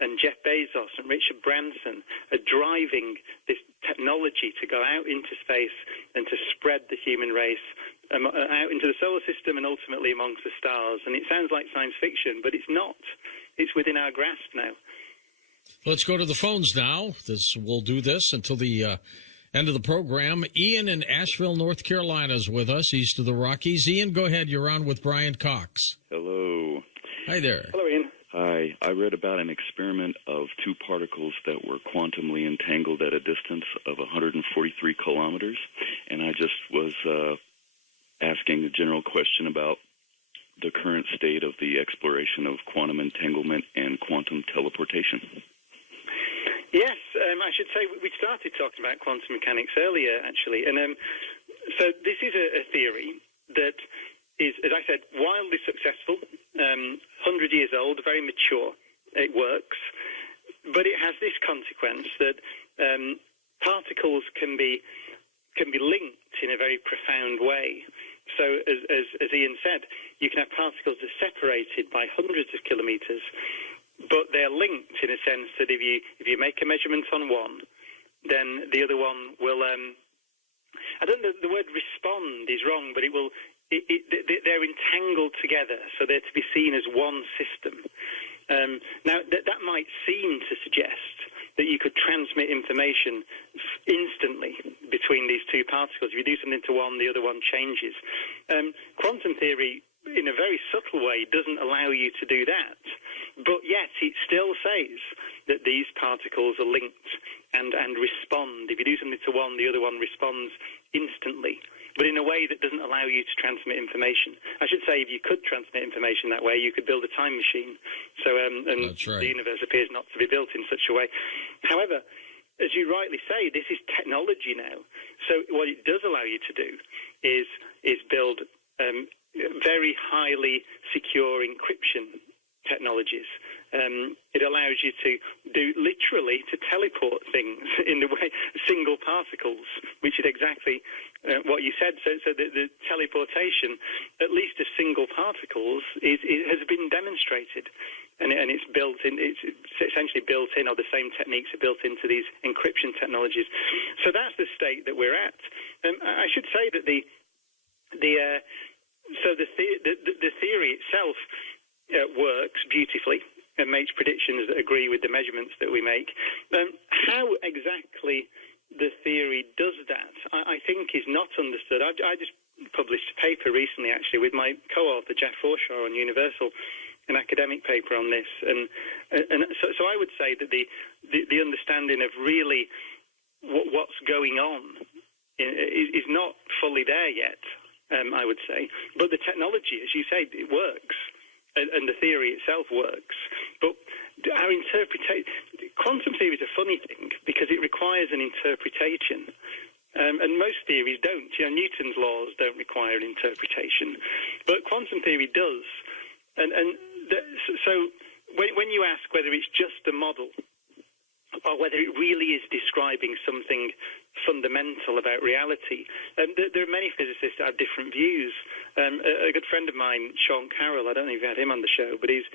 and Jeff Bezos and Richard Branson are driving this technology to go out into space and to spread the human race out into the solar system and ultimately amongst the stars. And it sounds like science fiction, but it's not. It's within our grasp now. Let's go to the phones now. We'll do this until the end of the program. Ian in Asheville, North Carolina is with us, east of the Rockies. Ian, go ahead. You're on with Brian Cox. Hello. Hi there. Hello, Ian. Hi. I read about an experiment of two particles that were quantumly entangled at a distance of 143 kilometers, and I just was asking a general question about the current state of the exploration of quantum entanglement and quantum teleportation. Yes, I should say we started talking about quantum mechanics earlier, actually. And so this is a theory that is, as I said, wildly successful, 100 years old, very mature. It works. But it has this consequence that particles can be linked in a very profound way. So as Ian said, you can have particles that are separated by hundreds of kilometers, but they're linked in a sense that if you make a measurement on one, then the other one will. I don't know. The word respond is wrong, but they're entangled together, so they're to be seen as one system. Now that might seem to suggest that you could transmit information instantly between these two particles. If you do something to one, the other one changes. Quantum theory, in a very subtle way, doesn't allow you to do that. But yet it still says that these particles are linked and respond. If you do something to one, the other one responds instantly, but in a way that doesn't allow you to transmit information. I should say, if you could transmit information that way, you could build a time machine. So, and That's right. The universe appears not to be built in such a way. However, as you rightly say, this is technology now. So what it does allow you to do is build very highly secure encryption technologies. It allows you to literally teleport things in the way single particles, which is exactly what you said. So the teleportation, at least of single particles, has been demonstrated. and it's built in. It's essentially built in, or the same techniques are built into these encryption technologies. So that's the state that we're at. I should say that the theory itself works beautifully and makes predictions that agree with the measurements that we make. How exactly the theory does that, I think, is not understood. I just published a paper recently, actually, with my co-author Jeff Forshaw on Universal, an academic paper on this, and so I would say that the understanding of really what's going on is not fully there yet. I would say, but the technology, as you say, it works, and the theory itself works. But our quantum theory is a funny thing because it requires an interpretation. And most theories don't. Newton's laws don't require an interpretation, but quantum theory does. So when you ask whether it's just a model or whether it really is describing something fundamental about reality, there are many physicists that have different views. A good friend of mine, Sean Carroll, I don't know if you've had him on the show, but he's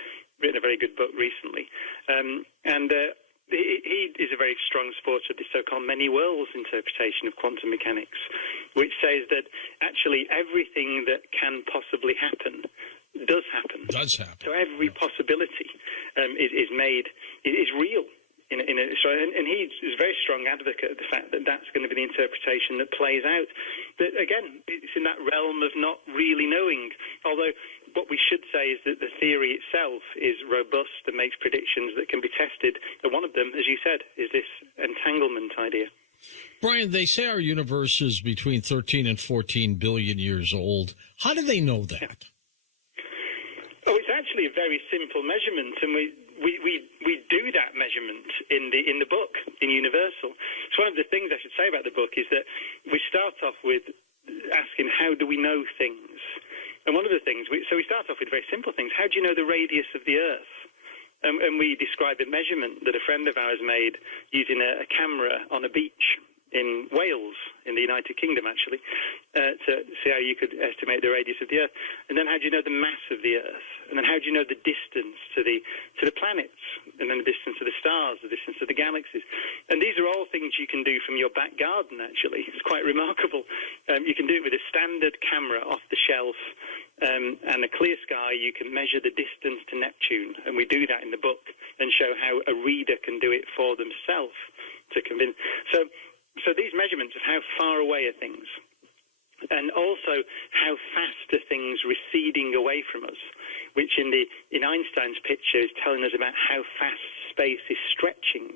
written a very good book recently, he is a very strong supporter of the so-called many worlds interpretation of quantum mechanics, which says that actually everything that can possibly happen does happen. So every possibility is real. And he's a very strong advocate of the fact that that's going to be the interpretation that plays out. But again, it's in that realm of not really knowing. Although what we should say is that the theory itself is robust and makes predictions that can be tested. And one of them, as you said, is this entanglement idea. Brian, they say our universe is between 13 and 14 billion years old. How do they know that? Oh, it's actually a very simple measurement, and we do that measurement in the book, in Universal. So one of the things I should say about the book is that we start off with asking, how do we know things? And one of the things, we start off with very simple things. How do you know the radius of the Earth? And we describe a measurement that a friend of ours made using a camera on a beach in Wales, in the United Kingdom, actually, to see how you could estimate the radius of the Earth. And then how do you know the mass of the Earth? And then how do you know the distance to the planets? And then the distance to the stars, the distance to the galaxies? And these are all things you can do from your back garden, actually. It's quite remarkable. You can do it with a standard camera off the shelf and a clear sky. You can measure the distance to Neptune. And we do that in the book and show how a reader can do it for themselves to convince. So these measurements of how far away are things, and also how fast are things receding away from us, which in Einstein's picture is telling us about how fast space is stretching.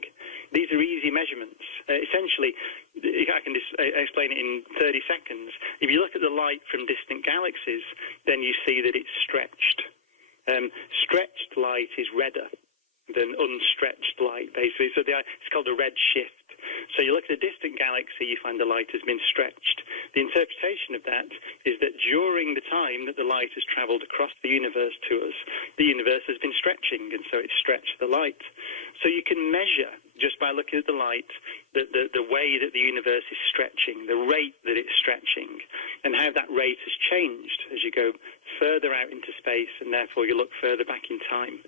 These are easy measurements. Essentially, I can explain it in 30 seconds. If you look at the light from distant galaxies, then you see that it's stretched. Stretched light is redder than unstretched light, basically. So it's called a red shift. So you look at a distant galaxy, you find the light has been stretched. The interpretation of that is that during the time that the light has travelled across the universe to us, the universe has been stretching, and so it's stretched the light. So you can measure, just by looking at the light, the way that the universe is stretching, the rate that it's stretching, and how that rate has changed as you go further out into space, and therefore you look further back in time.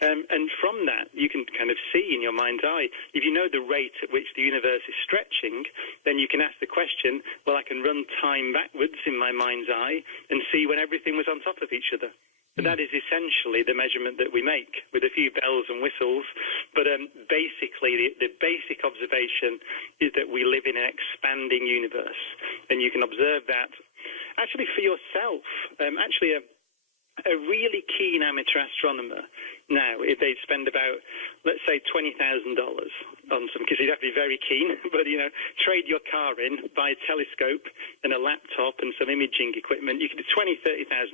And from that, you can kind of see in your mind's eye, if you know the rate at which the universe is stretching, then you can ask the question, well, I can run time backwards in my mind's eye and see when everything was on top of each other. But that is essentially the measurement that we make, with a few bells and whistles. But basically, the basic observation is that we live in an expanding universe, and you can observe that actually for yourself. A really keen amateur astronomer now, if they'd spend about, let's say, $20,000 on some, because you'd have to be very keen, but, trade your car in, buy a telescope and a laptop and some imaging equipment, you could do $20,000,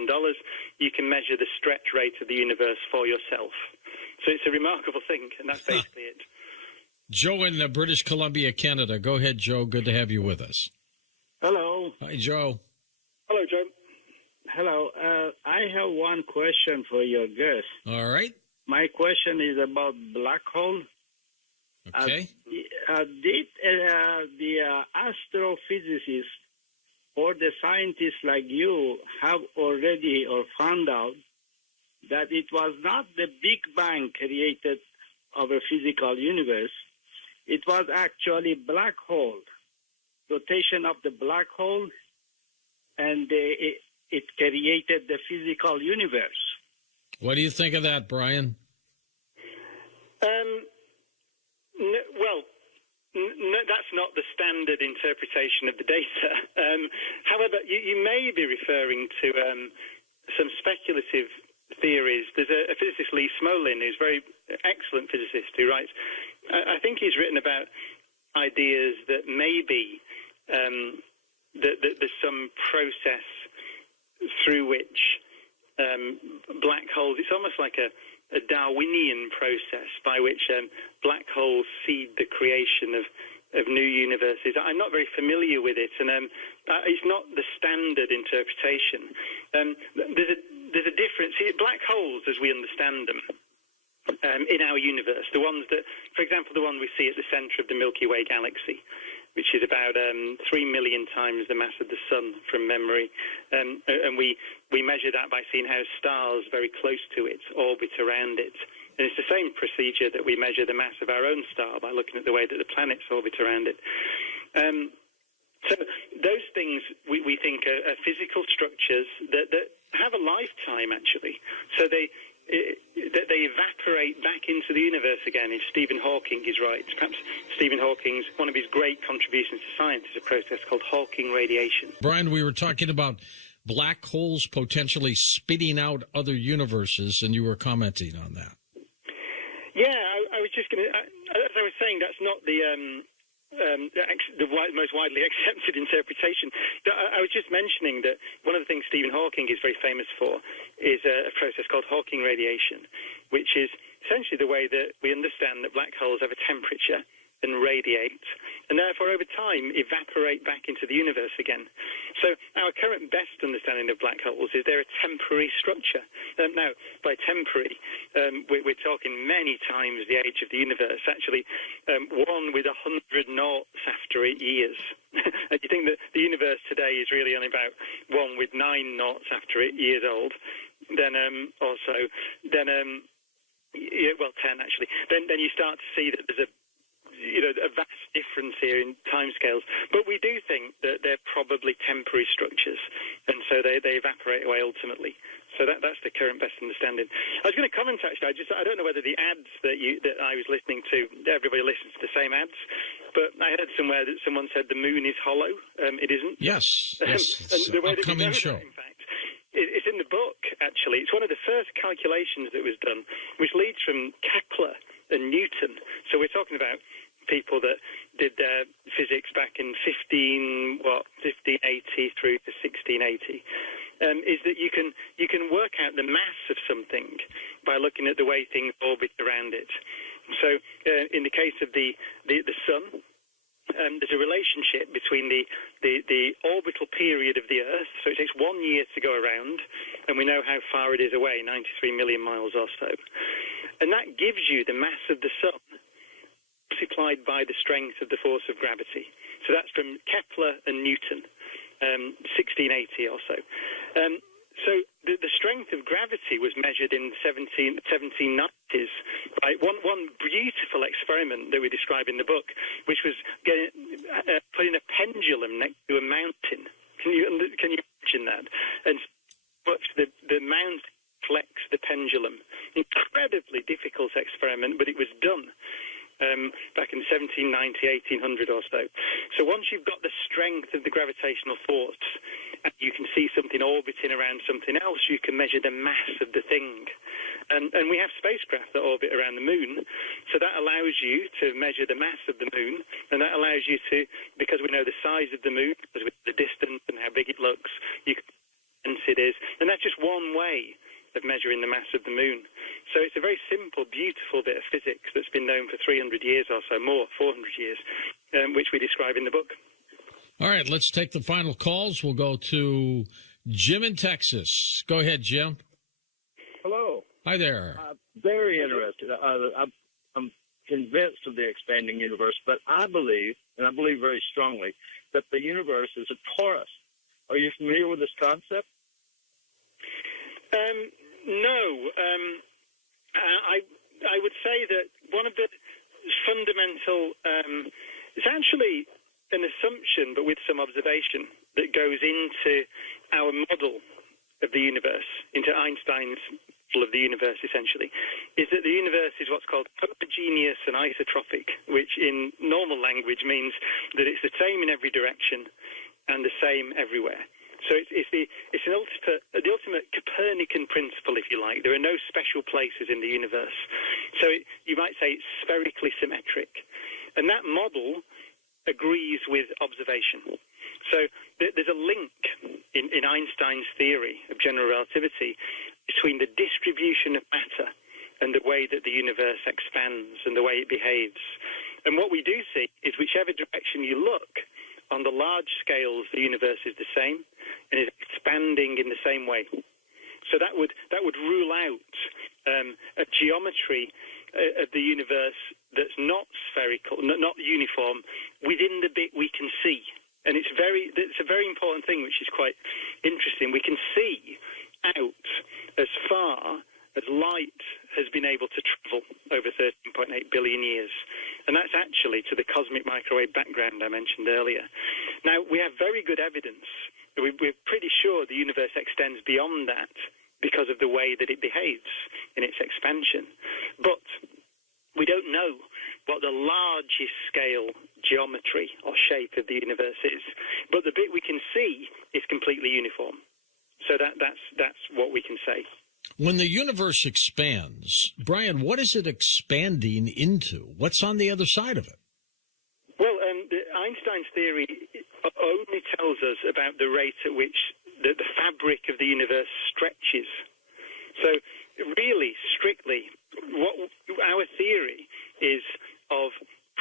$30,000, you can measure the stretch rate of the universe for yourself. So it's a remarkable thing, and that's basically it. Joe in British Columbia, Canada. Go ahead, Joe. Good to have you with us. Hello. Hi, Joe. Hello, Joe. Hello. I have one question for your guest. All right. My question is about black hole. Okay. Did the astrophysicists or the scientists like you have already or found out that it was not the Big Bang created our physical universe. It was actually black hole, rotation of the black hole, and it created the physical universe. What do you think of that, Brian? No, that's not the standard interpretation of the data. However, you may be referring to some speculative theories. There's a physicist, Lee Smolin, who's a very excellent physicist, who writes, I think he's written about ideas that maybe that there's some process through which black holes, it's almost like a Darwinian process by which black holes seed the creation of new universes. I'm not very familiar with it, and it's not the standard interpretation. There's a difference here. Black holes, as we understand them, in our universe, the ones that, for example, the one we see at the center of the Milky Way galaxy, which is about 3 million times the mass of the sun from memory. And we measure that by seeing how stars very close to it orbit around it. And it's the same procedure that we measure the mass of our own star by looking at the way that the planets orbit around it. So those things we think are physical structures that have a lifetime, actually. So they evaporate back into the universe again, if Stephen Hawking is right. Perhaps Stephen Hawking's, one of his great contributions to science is a process called Hawking radiation. Brian, we were talking about black holes potentially spitting out other universes, and you were commenting on that. Yeah, I was just going to, as I was saying, that's not the most widely accepted interpretation. I was just mentioning that one of the things Stephen Hawking is very famous for is a process called Hawking radiation, which is essentially the way that we understand that black holes have a temperature and radiate, and therefore over time evaporate back into the universe again. So our current best understanding of black holes is they're a temporary structure. Now, by temporary, we're talking many times the age of the universe, actually 1 with 100 noughts after 8 years. And you think that the universe today is really only about 1 with 9 noughts after 8 years old, then 10 actually. Then you start to see that there's a vast difference here in timescales. But we do think that they're probably temporary structures, and so they evaporate away ultimately. So that's the current best understanding. I was going to comment, actually. I don't know whether the ads that I was listening to, everybody listens to the same ads, but I heard somewhere that someone said the moon is hollow. It isn't. Yes. It's and the an way upcoming that we show. know that, in fact, it's in the book, actually. It's one of the first calculations that was done, which leads from Kepler and Newton. So we're talking about people that did their physics back in 1580 through to 1680, is that you can work out the mass of something by looking at the way things orbit around it. So in the case of the sun, there's a relationship between the orbital period of the Earth, so it takes 1 year to go around, and we know how far it is away, 93 million miles or so. And that gives you the mass of the sun multiplied by the strength of the force of gravity. So that's from Kepler and Newton, 1680 or so. So the strength of gravity was measured in the 1790s. Right? One beautiful experiment that we describe in the book, which was putting a pendulum next to a mountain. Can you imagine that? And much the mountain flex the pendulum. Incredibly difficult experiment, but it was done. Back in 1790, 1800 or so. So once you've got the strength of the gravitational force and you can see something orbiting around something else, you can measure the mass of the thing. And we have spacecraft that orbit around the moon, so that allows you to measure the mass of the moon, and that allows you to, because we know the size of the moon, because we know the distance and how big it looks, you can sense it is. And that's just one way of measuring the mass of the moon. So it's a very simple, beautiful bit of physics that's been known for 300 years or so, more, 400 years, which we describe in the book. All right, let's take the final calls. We'll go to Jim in Texas. Go ahead, Jim. Hello. Hi there. Very interested. I'm convinced of the expanding universe, but I believe, and I believe very strongly, that the universe is a torus. Are you familiar with this concept? No. I would say that one of the fundamental, it's actually an assumption, but with some observation, that goes into our model of the universe, into Einstein's model of the universe, essentially, is that the universe is what's called homogeneous and isotropic, which in normal language means that it's the same in every direction and the same everywhere. So it's the ultimate Copernican principle, if you like. There are no special places in the universe. So you might say it's spherically symmetric. And that model agrees with observation. So there's a link in Einstein's theory of general relativity between the distribution of matter and the way that the universe expands and the way it behaves. And what we do see is whichever direction you look, on the large scales, the universe is the same and is expanding in the same way. So that would rule out a geometry of the universe that's not spherical, not uniform, within the bit we can see. And it's a very important thing, which is quite interesting. We can see out as far as light has been able to travel over 13.8 billion years. And that's actually to the cosmic microwave background I mentioned earlier. Now, we have very good evidence. We're pretty sure the universe extends beyond that because of the way that it behaves in its expansion. But we don't know what the largest scale geometry or shape of the universe is. But the bit we can see is completely uniform. So that's what we can say. When the universe expands, Brian, what is it expanding into? What's on the other side of it? Well, Einstein's theory only tells us about the rate at which the fabric of the universe stretches. So really, strictly, what our theory is of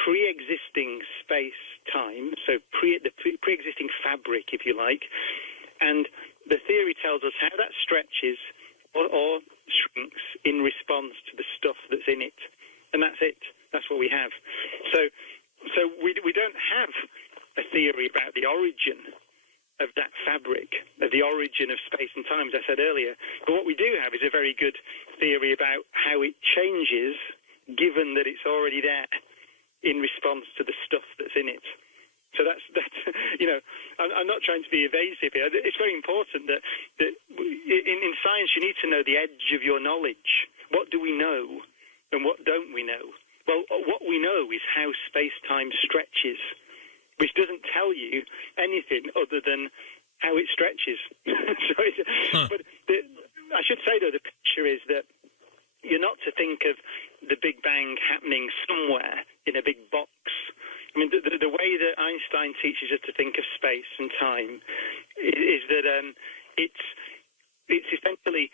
pre-existing space-time, so the pre-existing fabric, if you like, and the theory tells us how that stretches or shrinks in response to the stuff that's in it. And that's it. That's what we have. So we don't have a theory about the origin of that fabric, of the origin of space and time, as I said earlier. But what we do have is a very good theory about how it changes, given that it's already there, in response to the stuff that's in it. So that's I'm not trying to be evasive here. It's very important that in science you need to know the edge of your knowledge. What do we know and what don't we know? Well, what we know is how space-time stretches, which doesn't tell you anything other than how it stretches. But I should say, though, the picture is that you're not to think of the Big Bang happening somewhere in a big box. I mean, the way that Einstein teaches us to think of space and time is that it's essentially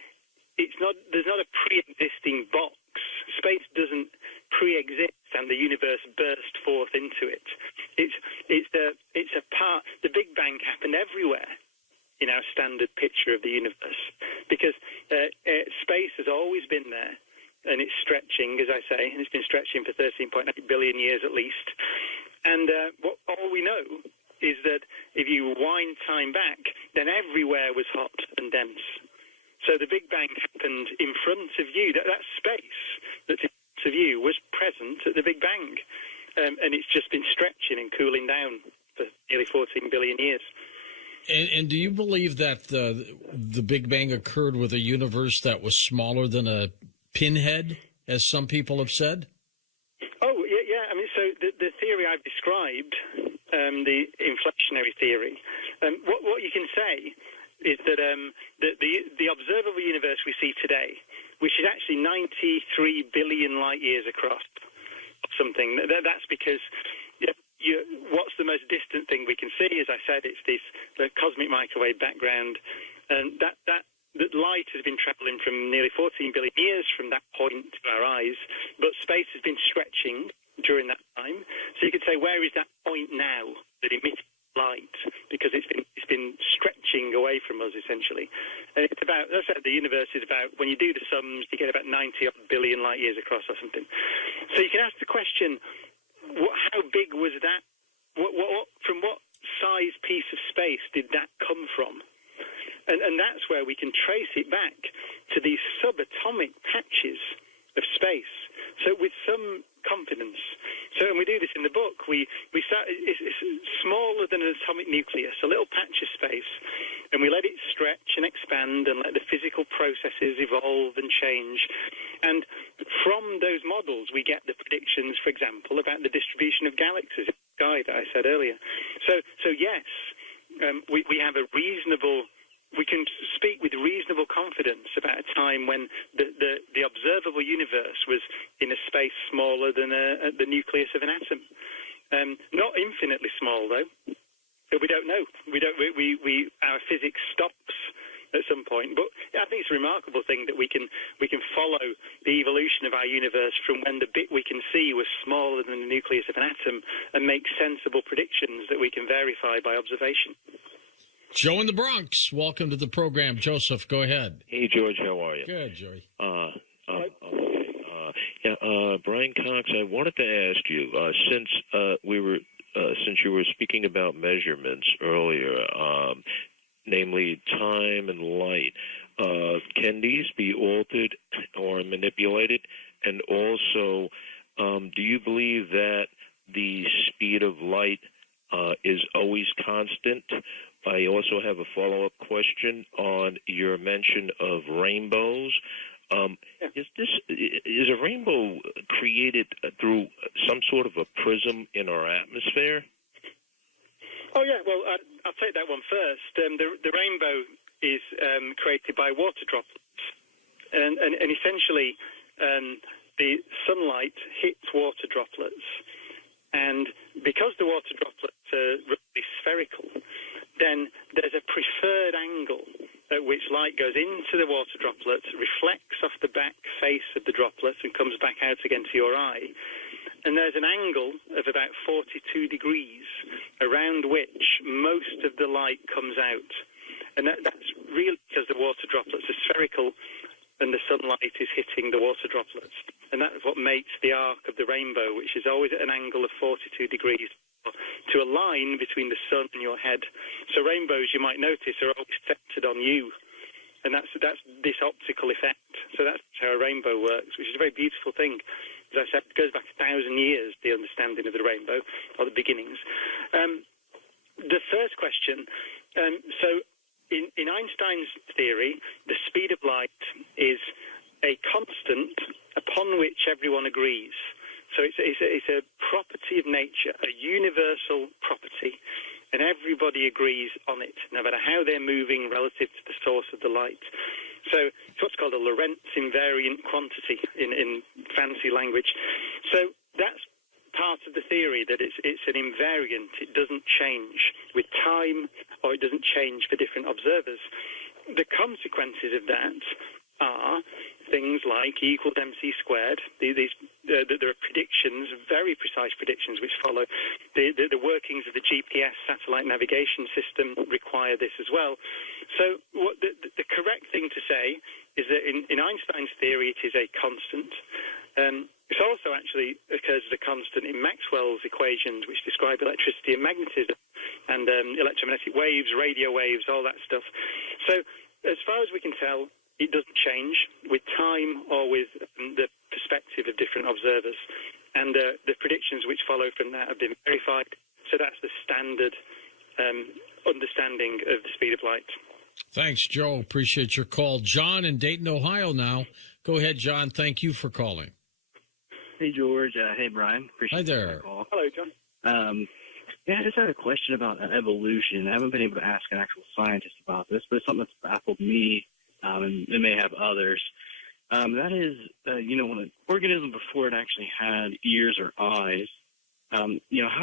there's not a pre-existing box. Space doesn't pre-exist and the universe burst forth into it. It's a part. The Big Bang happened everywhere in our standard picture of the universe because space has always been there. And it's stretching, as I say, and it's been stretching for 13.8 billion years at least. And all we know is that if you wind time back, then everywhere was hot and dense. So the Big Bang happened in front of you. That space that's in front of you was present at the Big Bang. And it's just been stretching and cooling down for nearly 14 billion years. And do you believe that the Big Bang occurred with a universe that was smaller than a pinhead, as some people have said? Oh, yeah. I mean, so the theory I've described, the inflationary theory, what you can say is that the observable universe we see today, which is actually 93 billion light years across, or something, that's because what's the most distant thing we can see? As I said, it's the cosmic microwave background, and that light has been traveling from nearly 14 billion years from that point to our eyes, but space has been stretching during that time. So you could say, where is that point now that emits light? Because it's been stretching away from us, essentially. And it's about, as I said, the universe is about, when you do the sums, you get about 90 billion light years across or something. So you can ask the question, how big was that? From what size piece of space did that come from? And that's where we can trace it back to these subatomic patches of space. So with some confidence. So, and we do this in the book. We start, it's smaller than an atomic nucleus, a little patch of space, and we let it stretch and expand and let the physical processes evolve and change. And from those models, we get the predictions, for example, about the distribution of galaxies in the sky that I said earlier. So yes, we have a reasonable. We can speak with reasonable confidence about a time when the observable universe was in a space smaller than the nucleus of an atom. Not infinitely small, though. We don't know. Our physics stops at some point. But I think it's a remarkable thing that we can follow the evolution of our universe from when the bit we can see was smaller than the nucleus of an atom and make sensible predictions that we can verify by observation. Joe in the Bronx, welcome to the program. Joseph, go ahead. Hey, George, how are you? Good, Joey. Brian Cox, I wanted to ask you, since you were speaking about measurements earlier, namely time and light, can these be altered or manipulated? And also, do you believe that the speed of light is always constant? I also have a follow-up question on your mention of rainbows. Is a rainbow created through some sort of a prism in our atmosphere? Oh yeah, well I'll take that one first. The rainbow is created by water droplets, and essentially the sunlight hits water droplets, and because the water droplets are roughly spherical, then there's a preferred angle at which light goes into the water droplets, reflects off the back face of the droplets and comes back out again to your eye. And there's an angle of about 42 degrees around which most of the light comes out. And that's really because the water droplets are spherical and the sunlight is hitting the water droplets. And that's what makes the arc of the rainbow, which is always at an angle of 42 degrees, to a line between the sun and your head. So rainbows, you might notice, are always centered on you. And that's this optical effect. So that's how a rainbow works, which is a very beautiful thing. As I said, it goes back 1,000 years, the understanding of the rainbow, or the beginnings. The first question, so in Einstein's theory, the speed of light is a constant upon which everyone agrees. So it's a property of nature, a universal property, and everybody agrees on it, no matter how they're moving relative to the source of the light. So it's what's called a Lorentz invariant quantity in fancy language. So that's part of the theory, that it's an invariant. It doesn't change with time, or it doesn't change for different observers. The consequences of that are things like E equals mc squared. There are predictions, very precise predictions, which follow. The workings of the GPS satellite navigation system require this as well. So what the correct thing to say is that in Einstein's theory, it is a constant. It also actually occurs as a constant in Maxwell's equations, which describe electricity and magnetism and electromagnetic waves, radio waves, all that stuff. So as far as we can tell, it doesn't change with time or with the perspective of different observers. And the predictions which follow from that have been verified. So that's the standard understanding of the speed of light. Thanks, Joe. Appreciate your call. John in Dayton, Ohio now. Go ahead, John. Thank you for calling. Hey, George. Hey, Brian. Appreciate the call. Hello, John. Yeah, I just had a question about evolution. I haven't been able to ask an actual scientist about this, but it's something that's baffled me. And it may have others. That is, when an organism before it actually had ears or eyes, how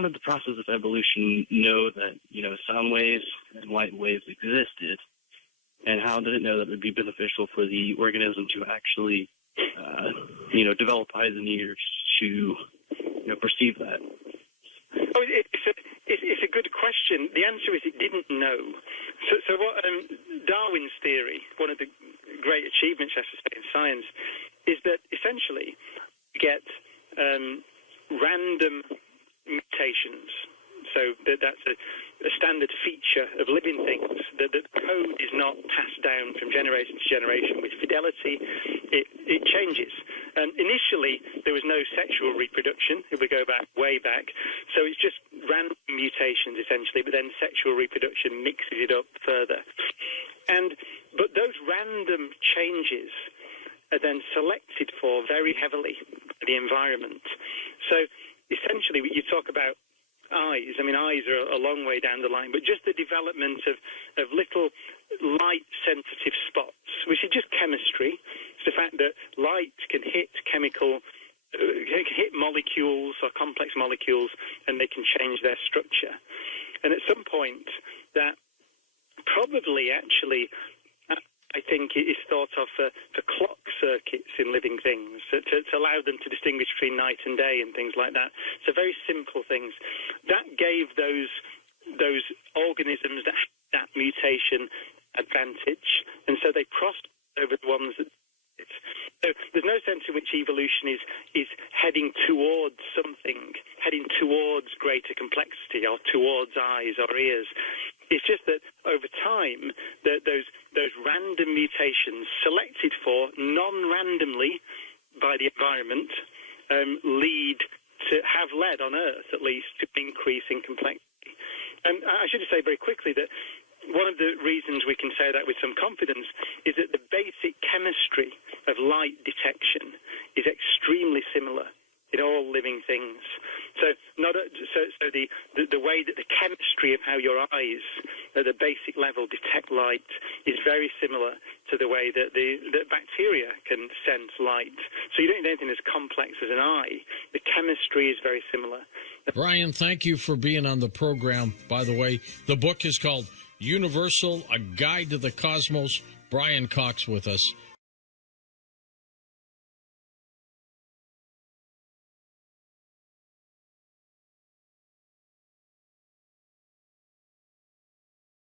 did the process of evolution know that, sound waves and light waves existed? And how did it know that it would be beneficial for the organism to actually, develop eyes and ears to, perceive that? Oh, it's a good question. The answer is it didn't know. So what Darwin's theory, one of the great achievements, I have to say, in science, is that essentially you get random mutations. So that's a standard feature of living things, that the code is not passed down from generation to generation with fidelity. It changes. And initially, there was no sexual reproduction, if we go back, way back. So it's just random mutations, essentially, but then sexual reproduction mixes it up further. But those random changes are then selected for very heavily by the environment. So essentially, you talk about eyes. I mean, eyes are a long way down the line, but just the development of little light-sensitive spots, which is just chemistry. It's the fact that light can hit hit molecules or complex molecules, and they can change their structure. And at some point, that probably actually, I think, it is thought of for clock circuits in living things, to allow them to distinguish between night and day and things like that. So very simple things. That gave those organisms that mutation advantage, and so they crossed over the ones that. So there's no sense in which evolution is heading towards something, heading towards greater complexity or towards eyes or ears. It's just that over time, those random mutations selected for non-randomly by the environment have led on Earth, at least, to increase in complexity. And I should say very quickly that one of the reasons we can say that with some confidence is that the basic chemistry of light detection is extremely similar in all living things. So the way that the chemistry of how your eyes at the basic level detect light is very similar to the way that the bacteria can sense light. So you don't need anything as complex as an eye. The chemistry is very similar. Brian, thank you for being on the program. By the way, the book is called Universal, A Guide to the Cosmos. Brian Cox with us.